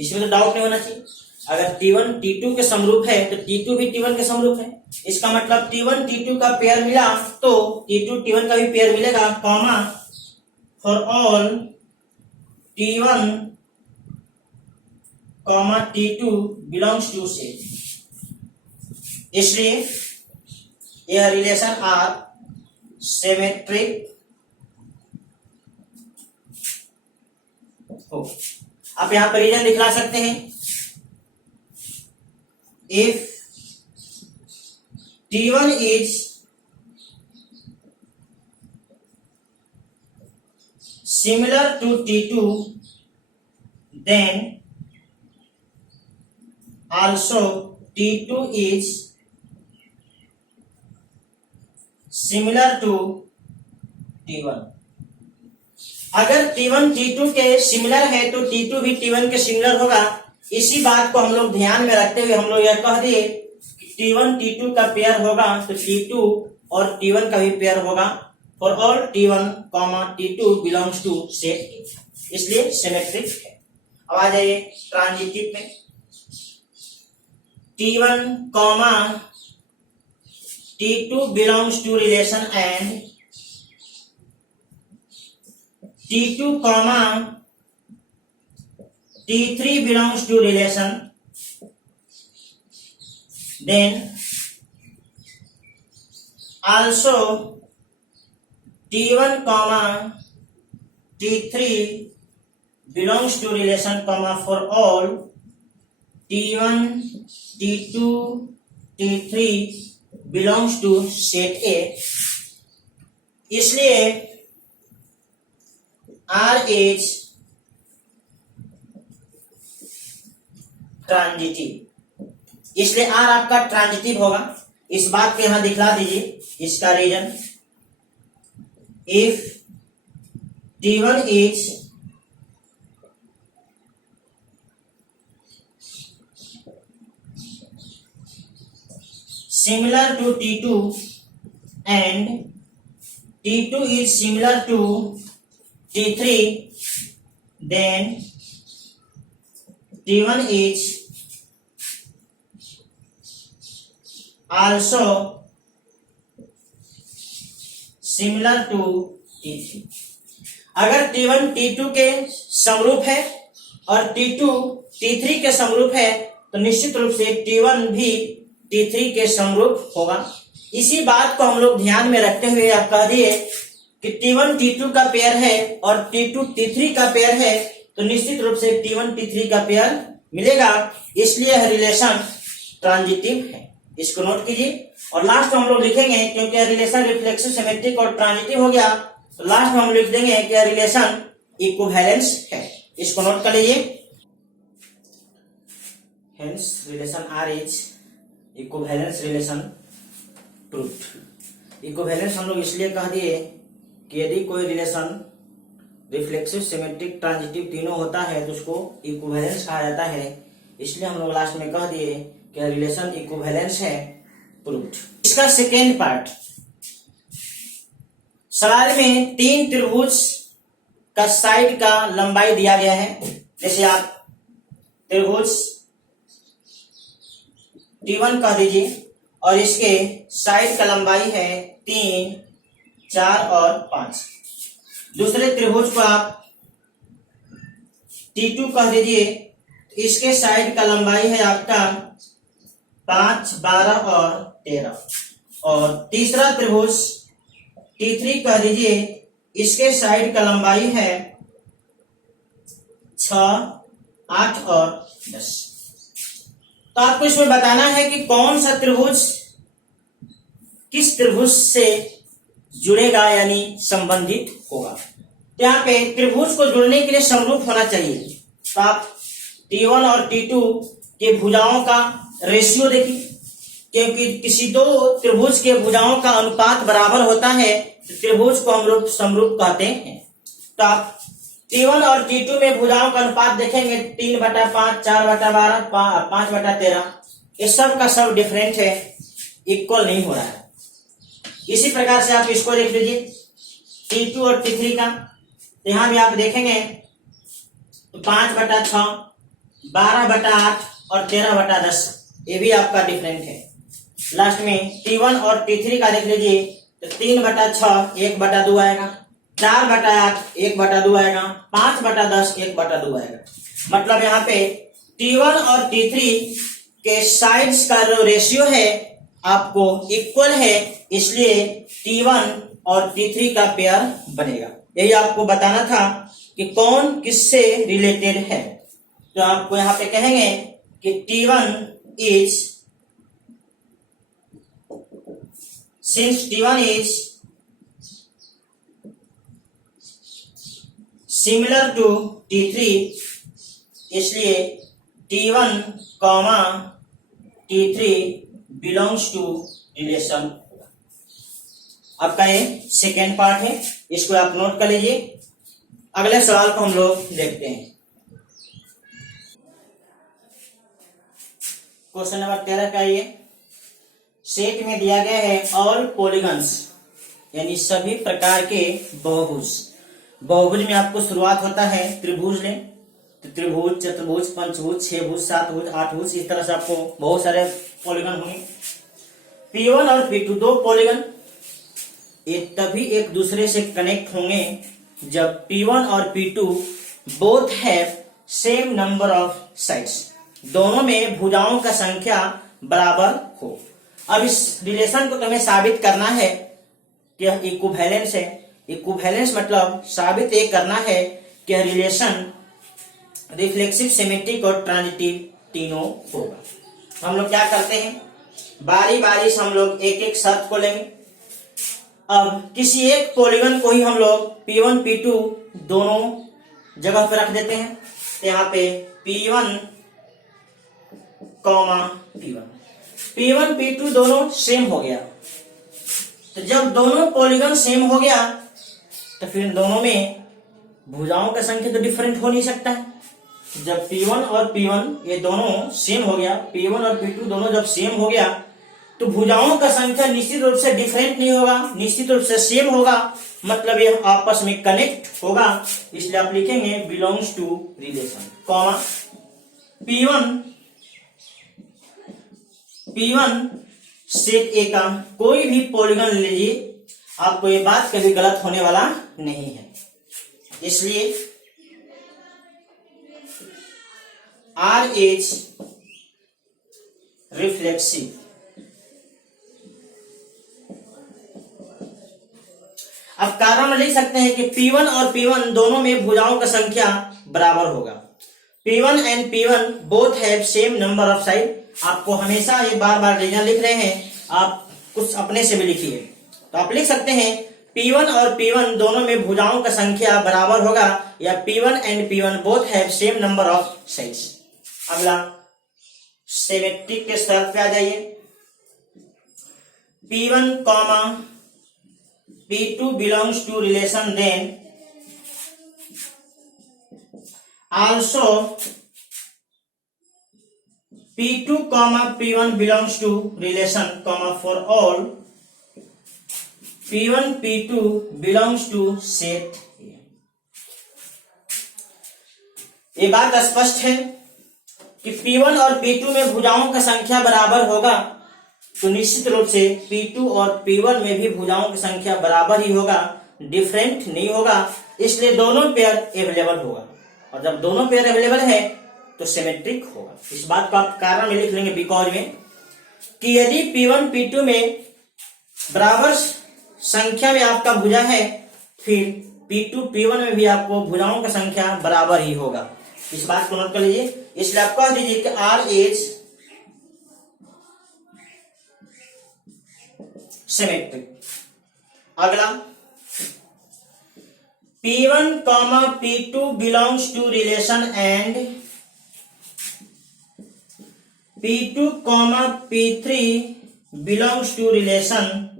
इसमें तो डाउट नहीं होना चाहिए। अगर T1 T2 के समरूप है तो T2 भी T1 के समरूप है। इसका मतलब T1 T2 का पेयर मिला तो T2 T1 का भी पेयर मिलेगा, comma for all T1 comma T2 belongs to set. इसलिए यह रिलेशन आर सिमेट्रिक हो। आप यहां पर रीजन दिखला सकते हैं, if T1 is similar to T2 then also T2 is similar to T1। अगर T1 T2 के सिमिलर है तो T2 भी T1 के सिमिलर होगा। इसी बात को हम लोग ध्यान में रखते हुए हम लोग यह कह दिए कि T1 T2 का पेयर होगा तो T2 और T1 का भी पेयर होगा for all T1 T2 belongs to set A, इसलिए सिमेट्रिक है। अब आ जाइए ट्रांजिटिव में, T1 T2 belongs to relation and T2 T3 belongs to relation, then also T1 T3 belongs to relation, for all T1 T2 T3 belongs to set A। इसलिए R is transitive, इसलिए R आपका transitive होगा। इस बात को यहां दिखला दीजिए, इसका reason, if T1 is similar to T2 and T2 is similar to T3 then T1 is also similar to T3। अगर T1 T2 के समरूप है और T2 T3 के समरूप है तो निश्चित रूप से T1 भी T3 के समरूप होगा। इसी बात को हम लोग ध्यान में रखते हुए आप कह दिए कि T1 T2 का पेयर है और T2 T3 का पेयर है तो निश्चित रूप से T1 T3 का पेयर मिलेगा, इसलिए यह रिलेशन ट्रांजिटिव है। इसको नोट कीजिए। और लास्ट में हम लोग लिखेंगे, क्योंकि रिलेशन रिफ्लेक्सिव, सिमेट्रिक और ट्रांजिटिव हो गया, तो लास्ट में हम लिख देंगे कि रिलेशन इक्विवेलेंस है। इसको नोट कर लीजिए। Hence relation R is equivalence relation proved. Equivalence हम लोग इसलिए कह दिए कि यदि कोई रिलेशन रिफ्लेक्सिव, सिमेट्रिक, ट्रांजिटिव तीनों होता है तो उसको इक्विवेलेंस कहा जाता है। इसलिए हम लोग लास्ट में कह दिए कि रिलेशन इक्विवेलेंस है, प्रूव्ड। इसका सेकेंड पार्ट, सवाल में तीन त्रिभुज का साइड का लंबाई दिया गया है। जैसे आप त्रिभुज T1 कह दीजिए और इसके साइड का लंबाई है 3, 4 और 5। दूसरे त्रिभुज को आप T2 कह दीजिए, इसके साइड का लंबाई है आपका 5, 12 और 13। और तीसरा त्रिभुज T3 कह दीजिए, इसके साइड का लंबाई है 6, 8 और 10। तो आपको इसमें बताना है कि कौन सा त्रिभुज किस त्रिभुज से जुड़ेगा यानी संबंधित होगा। तो यहाँ पे त्रिभुज को जुड़ने के लिए समरूप होना चाहिए। तो आप T1 और T2 के भुजाओं का रेशियो देखिए, क्योंकि किसी दो त्रिभुज के भुजाओं का अनुपात बराबर होता है तो त्रिभुज को हम लोग समरूप कहते हैं। तो आप T1 और T2 में भुजाओं का अनुपात देखेंगे 3/5, 4/12, 5/13, ये सब का सब डिफरेंट है, इक्वल नहीं हो रहा है। इसी प्रकार से आप इसको देख लीजिए T2 और T3 का, यहां भी आप देखेंगे तो 5/6, 12/8 और 13/10, ये भी आपका डिफरेंट है। लास्ट में T1 और T3 का देख लीजिए तो 3/6 1/2 आएगा, 4/8 1/2 आएगा, 5/10 1/2 आएगा। मतलब यहाँ पे T1 और T3 के साइड्स का जो रेशियो है आपको इक्वल है, इसलिए T1 और T3 का पेयर बनेगा। यही आपको बताना था कि कौन किससे रिलेटेड है। तो आपको यहाँ पे कहेंगे कि T1 is, since T1 is similar to T3, इसलिए T1, T3 belongs to relation। आपका ये सेकेंड पार्ट है, इसको आप नोट कर लीजिए। अगले सवाल को हम लोग देखते हैं। क्वेश्चन नंबर 13 का ये सेट में दिया गया है ऑल पॉलीगन्स, यानी सभी प्रकार के बहुभुज। बहुभुज में आपको शुरुआत होता है त्रिभुज लें तो त्रिभुज, चतुर्भुज, पंचभुज, छहभुज, सातभुज, आठभुज, इस तरह से आपको बहुत सारे पॉलीगन होंगे। P1 और P2 दो पॉलीगन, ये तभी एक दूसरे से कनेक्ट होंगे जब P1 और P2 both have same number of sides, दोनों में भुजाओं का संख्या बराबर हो। अब इस रिलेशन को तुम्हें साबित करना है कि यह इक्विवेलेंस है। इक्विवेलेंस मतलब साबित ये करना है कि यह रिलेशन रिफ्लेक्सिव, सिमेट्रिक और ट्रांजिटिव तीनों होगा। हम लोग क्या करते हैं, बारी बारी से हम लोग एक एक शर्त को लेंगे। अब किसी एक पॉलीगन को ही हम लोग P1 P2 दोनों जगह पे रख देते हैं। तो यहाँ पे P1, P1 P2 दोनों सेम हो गया। तो जब दोनों पॉलीगन सेम हो गया तो फिर दोनों में भुजाओं का संख्या तो डिफरेंट हो नहीं सकता है। जब P1 और P1 ये दोनों सेम हो गया, P1 और P2 दोनों जब सेम हो गया तो भुजाओं का संख्या निश्चित रूप से डिफरेंट नहीं होगा, निश्चित रूप से सेम होगा, मतलब ये आपस में कनेक्ट होगा। इसलिए आप लिखेंगे belongs to relation, comma P1 set A का कोई भी पॉलीगन ले लीजिए, आपको ये बात कभी गलत होने वाला नहीं है। इसलिए R इज रिफ्लेक्सिव। अब कारण में लिख सकते हैं कि P1 और P1 दोनों में भुजाओं का संख्या बराबर होगा। P1 and P1 both have same number of side. आपको हमेशा ये बार बार रीजन लिख रहे हैं, आप कुछ अपने से भी लिखिए। तो आप लिख सकते हैं P1 और P1 दोनों में भुजाओं का संख्या बराबर होगा, या P1 and P1 both have same number of sides. अगला सिमेट्रिक के शर्त पे आ जाइए। P1, P2 belongs to relation, then also P2, P1 belongs to relation, for all P1 P2 belongs to set A। ये बात स्पष्ट है कि P1 और P2 में भुजाओं का संख्या बराबर होगा, तो निश्चित रूप से P2 और P1 में भी भुजाओं की संख्या बराबर ही होगा, डिफरेंट नहीं होगा। इसलिए दोनों पेयर अवेलेबल होगा, और जब दोनों पेयर अवेलेबल है तो सिमेट्रिक होगा। इस बात को आप कारण में लिख लेंगे बिकॉज में, कि यदि P1 P2 में बराबर संख्या में आपका भुजा है, फिर P2 P1 में भी आपको भुजाओं का संख्या बराबर ही होगा। इस बात को नोट कर लीजिए। इसलिए आप कह दीजिए कि R इज सिमेट्रिक। अगला P1, P2 belongs to relation and P2, P3 belongs to relation,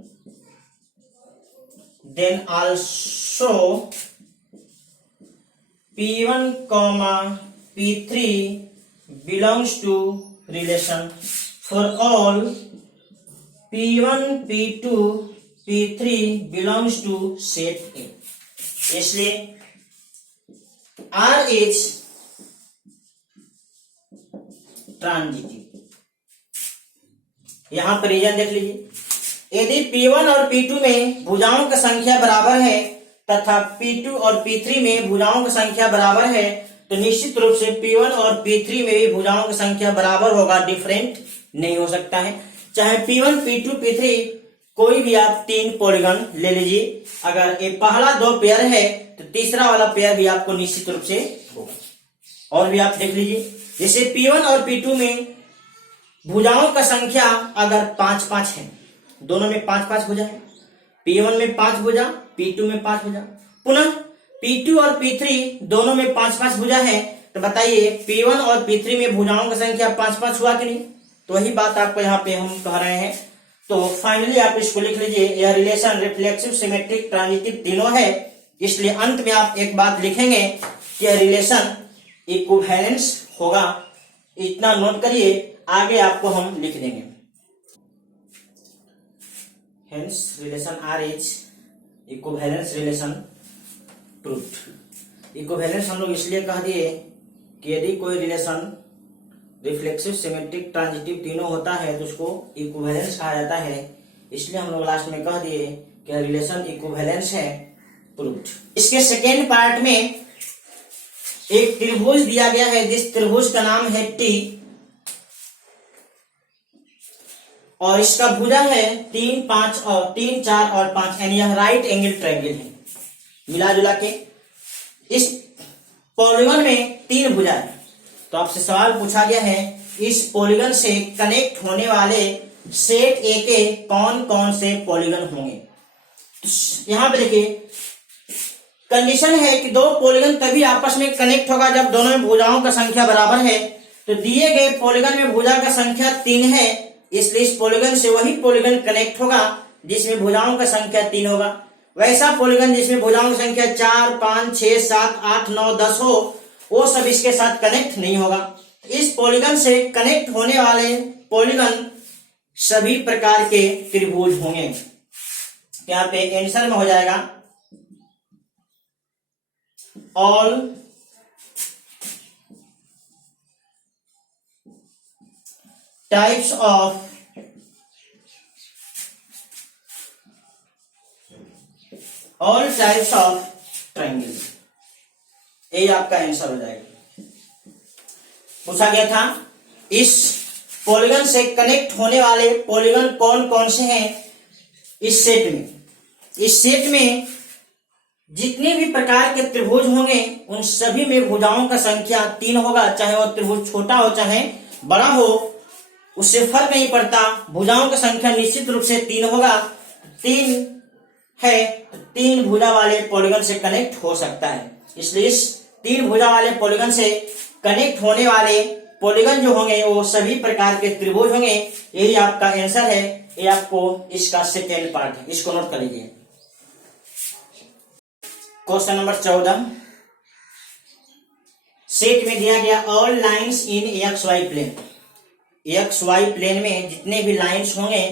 then also P1 comma P3 belongs to relation for all P1 P2 P3 belongs to set A। इसलिए R is transitive. यहां पर reason देख लीजिए, यदि P1 और P2 में भुजाओं की संख्या बराबर है तथा P2 और P3 में भुजाओं की संख्या बराबर है तो निश्चित रूप से P1 और P3 में भी भुजाओं की संख्या बराबर होगा, डिफरेंट नहीं हो सकता है। चाहे P1 P2 P3 कोई भी आप तीन पॉलीगन ले लीजिए, अगर ये पहला दो पेयर है तो तीसरा वाला पेयर भी आपको निश्चित रूप से होगा। और भी आप देख लीजिए, जैसे P1 और P2 में भुजाओं का संख्या अगर 5-5 है, दोनों में 5-5 भुजा है, P1 में 5 भुजा, P2 में 5 भुजा, पुनः P2 और P3 दोनों में 5-5 भुजा है, तो बताइए P1 और P3 में भुजाओं की संख्या 5-5 हुआ कि नहीं? तो वही बात आपको यहाँ पे हम कह रहे हैं। तो फाइनली आप इसको लिख लीजिए, यह रिलेशन रिफ्लेक्सिव, सिमेट्रिक, ट्रांजिटिव तीनों है। इसलिए अंत में आप एक बात लिखेंगे कि यह रिलेशन इक्विवेलेंस होगा। इतना नोट करिए, आगे आपको हम लिख देंगे। Hence relation R is equivalence relation proved. Equivalence हम लोग इसलिए कह दिए कि यदि कोई रिलेशन रिफ्लेक्सिव, सिमेट्रिक, ट्रांजिटिव तीनों होता है तो उसको इक्विवेलेंस कहा जाता है। इसलिए हम लोग लास्ट में कह दिए कि रिलेशन इक्विवेलेंस है, प्रूव्ड। इसके सेकेंड पार्ट में एक त्रिभुज दिया गया है, जिस त्रिभुज का नाम है टी और इसका भुजा है 3, 5 और 3, 4 और 5, यानी यह राइट एंगल ट्रायंगल है। मिला जुला के इस पॉलीगन में 3 भुजा है, तो आपसे सवाल पूछा गया है इस पॉलीगन से कनेक्ट होने वाले सेट ए के कौन कौन से पॉलीगन होंगे। तो यहां पे देखिए, कंडीशन है कि दो पॉलीगन तभी आपस में कनेक्ट होगा जब दोनों में भुजाओं का संख्या बराबर है। तो दिए गए पॉलीगन में भुजा का संख्या 3 है, इसलिए इस पॉलीगन से वही पॉलीगन कनेक्ट होगा जिसमें भुजाओं का संख्या 3 होगा। वैसा पॉलीगन जिसमें भुजाओं की संख्या 4, 5, 6, 7, 8, 9, 10 हो, वो सब इसके साथ कनेक्ट नहीं होगा। इस पॉलीगन से कनेक्ट होने वाले पॉलीगन सभी प्रकार के त्रिभुज होंगे। यहाँ पे आंसर में हो जाएगा ऑल टाइप्स ऑफ ट्रायंगल। ये आपका आंसर हो जाएगा। पूछा गया था इस पॉलीगन से कनेक्ट होने वाले पॉलीगन कौन कौन से हैं इस सेट में। इस सेट में जितने भी प्रकार के त्रिभुज होंगे उन सभी में भुजाओं का संख्या 3 होगा, चाहे वह त्रिभुज छोटा हो चाहे बड़ा हो, उससे फर्क नहीं पड़ता, भुजाओं की संख्या निश्चित रूप से 3 होगा। 3 है तो 3 भुजा वाले पॉलीगन से कनेक्ट हो सकता है। इसलिए इस 3 भुजा वाले पॉलीगन से कनेक्ट होने वाले पॉलीगन जो होंगे वो सभी प्रकार के त्रिभुज होंगे। यही आपका आंसर है। ये आपको इसका सेकेंड पार्ट है, इसको नोट कर लीजिए। क्वेश्चन नंबर 14, सेट में दिया गया all lines in X Y plane. X Y plane में जितने भी लाइंस होंगे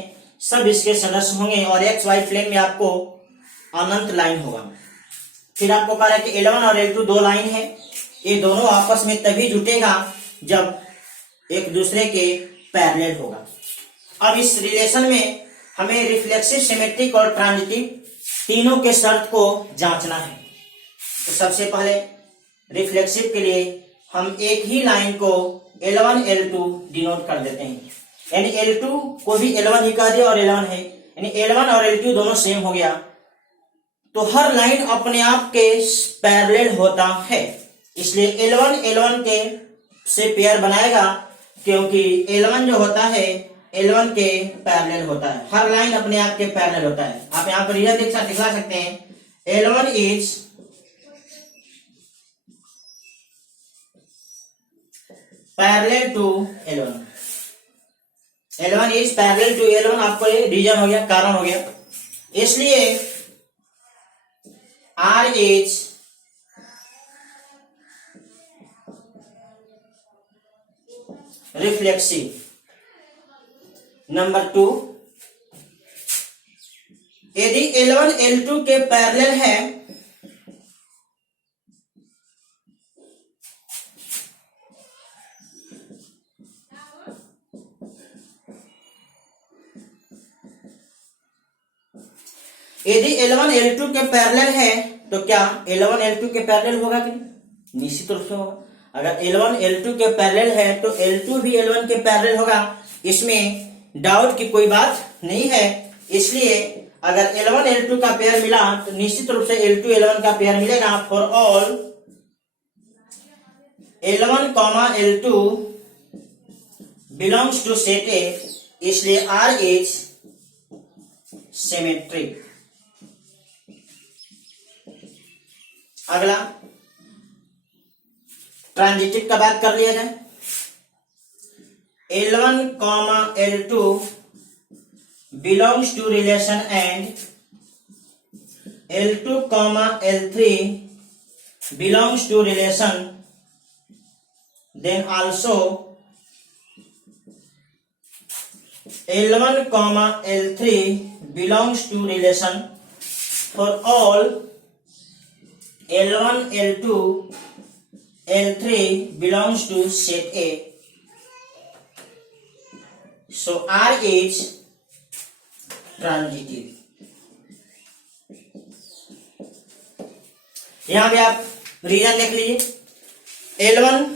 सब इसके सदस्य होंगे और एक्स वाई प्लेन में आपको अनंत लाइन होगा। फिर आपको कह रहा है कि L1 और L2 दो लाइन है, ये दोनों आपस में तभी जुटेगा जब एक दूसरे के पैरेलल होगा। अब इस रिलेशन में हमें रिफ्लेक्सिव, सिमेट्रिक और ट्रांजिटिव तीनों के शर्त को जांचना है। तो सबसे पहले रिफ्लेक्सिव के लिए हम एक ही लाइन को L1 L2 डिनोट कर देते हैं, यानी L2 को भी L1 ही कह दिया और L1 है, यानी L1 और L2 दोनों सेम हो गया। तो हर लाइन अपने आप के पैरेलल होता है, इसलिए L1 L1 के से पेयर बनाएगा, क्योंकि L1 जो होता है L1 के पैरेलल होता है। हर लाइन अपने आप के पैरेलल होता है। आप यहाँ पर रीजन दिखा सकते हैं, L1 is parallel to L1। L1 is parallel to L1, आपको ये रीजन हो गया, कारण हो गया। इसलिए R इज रिफ्लेक्सिव। नंबर 2, यदि L1 L2 के पैरेलल है यदि L1 L2 के पैरेलल है तो क्या L1 L2 के पैरेलल होगा कि नहीं? निश्चित रूप से होगा। अगर L1 L2 के पैरेलल है तो L2 भी L1 के पैरेलल होगा, इसमें डाउट की कोई बात नहीं है। इसलिए अगर L1 L2 का पेयर मिला तो निश्चित रूप से L2 L1 का पेयर मिलेगा। For all L1, L2 belongs to set A, इसलिए R इज सिमेट्रिक। अगला ट्रांजिटिव का बात कर लिया जाए। L1, L2 belongs to relation and L2, L3 belongs to relation, then also L1, L3 belongs to relation for all L1, L2, L3 belongs to set A. So R is transitive. यहां पे आप reason देख लीजिए। L1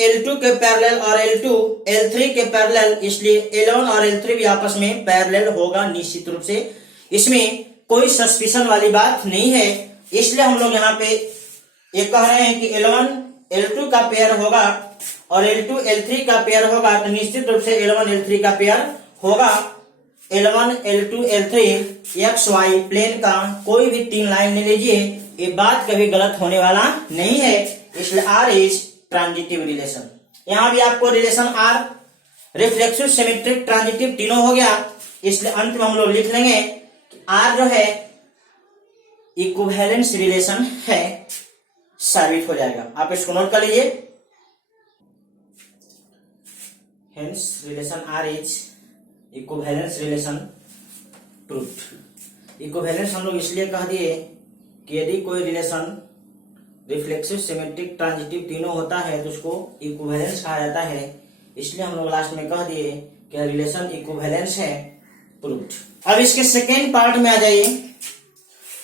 L2 के parallel और L2 L3 के parallel, इसलिए L1 और L3 भी आपस में पैरेलल होगा निश्चित रूप से। इसमें कोई सस्पिशन वाली बात नहीं है। इसलिए हम लोग यहाँ पे ये कह रहे हैं कि L1 L2 का पेयर होगा और L2 L3 का पेयर होगा, तो निश्चित रूप से L1 L3 का पेयर होगा। L1 L2 L3 XY plane का कोई भी 3 लाइन ले लीजिए, ये बात कभी गलत होने वाला नहीं है। इसलिए R इज ट्रांजिटिव रिलेशन। यहां भी आपको relation R reflexive, symmetric, transitive तीनों हो गया। इसलिए अंत में हम लोग लिख लेंगे कि R जो है इक्विवेलेंस रिलेशन है, साबित हो जाएगा। आप इसको नोट कर लीजिए। Hence relation R is equivalence relation proved. Equivalence हम लोग इसलिए कह दिए कि यदि कोई रिलेशन रिफ्लेक्सिव, सिमेट्रिक, ट्रांजिटिव तीनों होता है तो उसको इक्विवेलेंस कहा जाता है। इसलिए हम लोग लास्ट में कह दिए कि रिलेशन इक्विवेलेंस है, प्रूव्ड। अब इसके सेकेंड पार्ट में आ जाइए।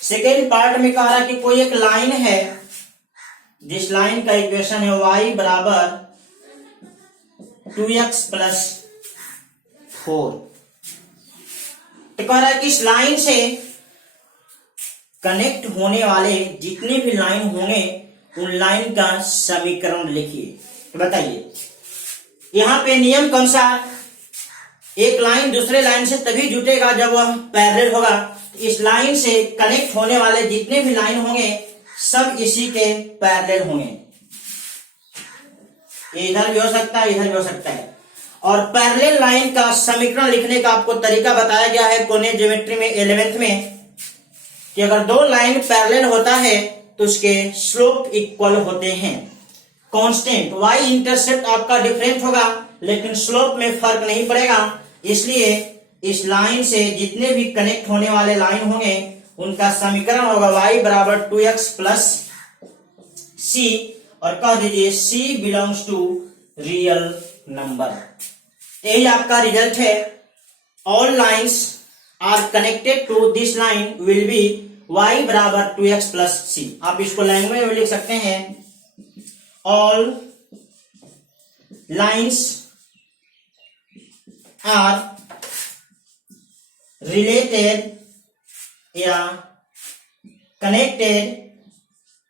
सेकेंड पार्ट में कह रहा कि कोई एक लाइन है, जिस लाइन का इक्वेशन है y बराबर 2x प्लस 4। तो कह रहा है कि इस लाइन से कनेक्ट होने वाले जितने भी लाइन होंगे उन लाइन का समीकरण लिखिए। तो बताइए यहां पे नियम के अनुसार एक लाइन दूसरे लाइन से तभी जुटेगा जब वह पैरेलल होगा। इस लाइन से कनेक्ट होने वाले जितने भी लाइन होंगे सब इसी के पैरेलल होंगे। इधर भी हो सकता है, इधर भी हो सकता है। और पैरेलल लाइन का समीकरण लिखने का आपको तरीका बताया गया है कोने ज्योमेट्री में 11th में, कि अगर दो लाइन पैरेलल होता है तो उसके स्लोप इक्वल होते हैं। कांस्टेंट y इंटरसेप्ट आपका डिफरेंट होगा लेकिन स्लोप में फर्क नहीं पड़ेगा। इसलिए इस लाइन से जितने भी कनेक्ट होने वाले लाइन होंगे उनका समीकरण होगा y बराबर 2x प्लस c, और कह दीजिए c belongs to real number. यही आपका रिजल्ट है। All lines are connected to this line will be y बराबर 2x प्लस c। आप इसको लैंग्वेज में लिख सकते हैं, ऑल लाइन्स आर रिलेटेड या कनेक्टेड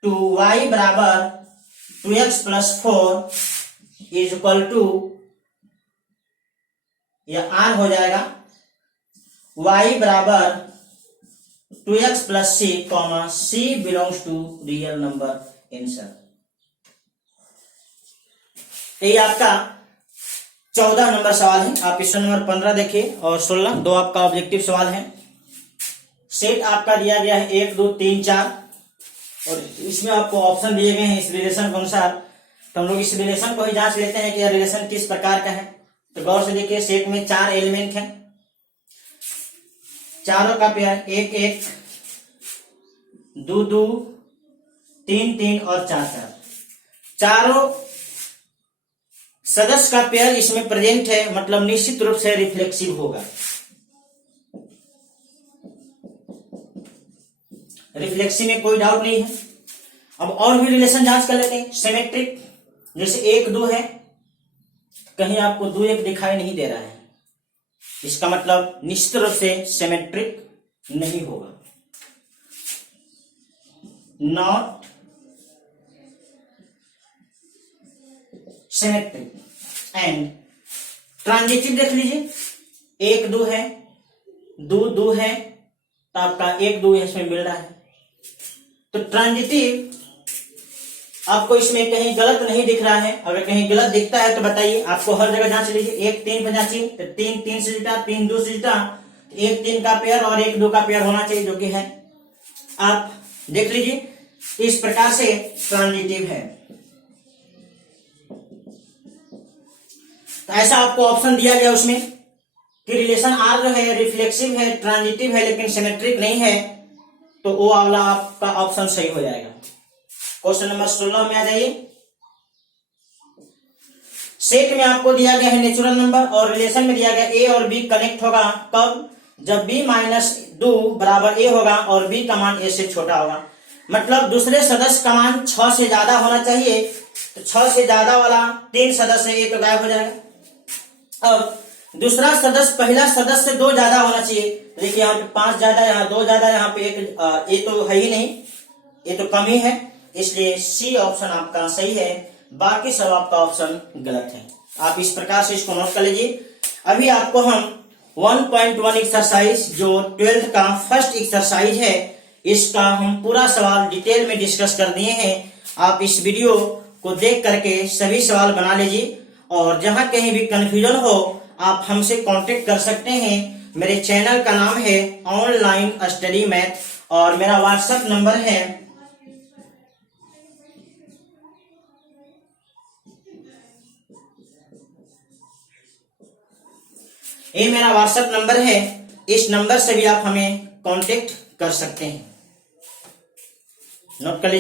टू y बराबर 2x plus 4 is equal to, या r हो जाएगा y बराबर 2x plus c, c belongs to real number answer. यही आपका 14 नंबर सवाल है। आप क्वेश्चन नंबर 15 देखिए और 16, दो आपका ऑब्जेक्टिव सवाल है। सेट आपका दिया गया है 1 2 3 4 और इसमें आपको ऑप्शन दिए गए हैं इस रिलेशन के अनुसार। तो हम लोग इस रिलेशन को ही जांच लेते हैं कि यह रिलेशन किस प्रकार का है। तो गौर से देखिए, सेट में 4 एलिमेंट हैं, चारों का पेयर 1 1 2 2 3 3 और 4 4, चारों सदस्य का पेयर इसमें प्रेजेंट है, मतलब निश्चित रूप से रिफ्लेक्सिव होगा। रिफ्लेक्सिव में कोई डाउट नहीं है। अब और भी रिलेशन जांच कर लेते हैं। सिमेट्रिक, जैसे 1 2 है, कहीं आपको 2 1 दिखाई नहीं दे रहा है, इसका मतलब निश्चित रूप से सिमेट्रिक नहीं होगा। Not symmetric. एंड ट्रांजिटिव देख लीजिए, 1 2 है, 2 2 है, तो आपका 1 2 इसमें मिल रहा है। तो ट्रांजिटिव आपको इसमें कहीं गलत नहीं दिख रहा है। अगर कहीं गलत दिखता है तो बताइए, आपको हर जगह जांच लीजिए। 1 3 पे जांचिए, तो 3 3 से जुटा, 3 2 से जुटा, 1 3 का पेयर और 1 2 का पेयर होना चाहिए, जो कि है। आप देख लीजिए, इस प्रकार से ट्रांजिटिव है। तो ऐसा आपको ऑप्शन दिया गया उसमें कि रिलेशन आर जो है रिफ्लेक्सिव है, ट्रांजिटिव है, लेकिन सिमेट्रिक नहीं है, तो वो वाला आपका ऑप्शन सही हो जाएगा। क्वेश्चन नंबर 16 में आ जाइए। सेट में आपको दिया गया है नेचुरल नंबर और रिलेशन में दिया गया ए और बी कनेक्ट होगा कब? जब b माइनस 2 बराबर a होगा और b का मान a से छोटा होगा। मतलब दूसरे सदस्य का मान 6 से ज्यादा होना चाहिए। तो 6 से ज्यादा वाला 3 सदस्य है, ये तो गायब हो जाएगा। अब दूसरा सदस्य पहला सदस्य से 2 ज्यादा होना चाहिए। देखिए यहाँ पे 5 ज्यादा, यहाँ 2 ज्यादा, यहाँ पे 1 ये तो है ही नहीं, ये तो कम ही है, इसलिए सी ऑप्शन आपका सही है। बाकी सब आपका ऑप्शन गलत है। आप इस प्रकार से इसको नोट कर लीजिए। अभी आपको हम 1.1 एक्सरसाइज जो 12th का फर्स्ट एक्सरसाइज है, इसका हम पूरा सवाल डिटेल में डिस्कस कर दिए हैं। आप इस वीडियो को देख करके सभी सवाल बना लीजिए और जहां कहीं भी कंफ्यूजन हो आप हमसे कांटेक्ट कर सकते हैं। मेरे चैनल का नाम है ऑनलाइन स्टडी मैथ और मेरा व्हाट्सएप नंबर है ये मेरा व्हाट्सएप नंबर है। इस नंबर से भी आप हमें कांटेक्ट कर सकते हैं। नोट कर लीजिए।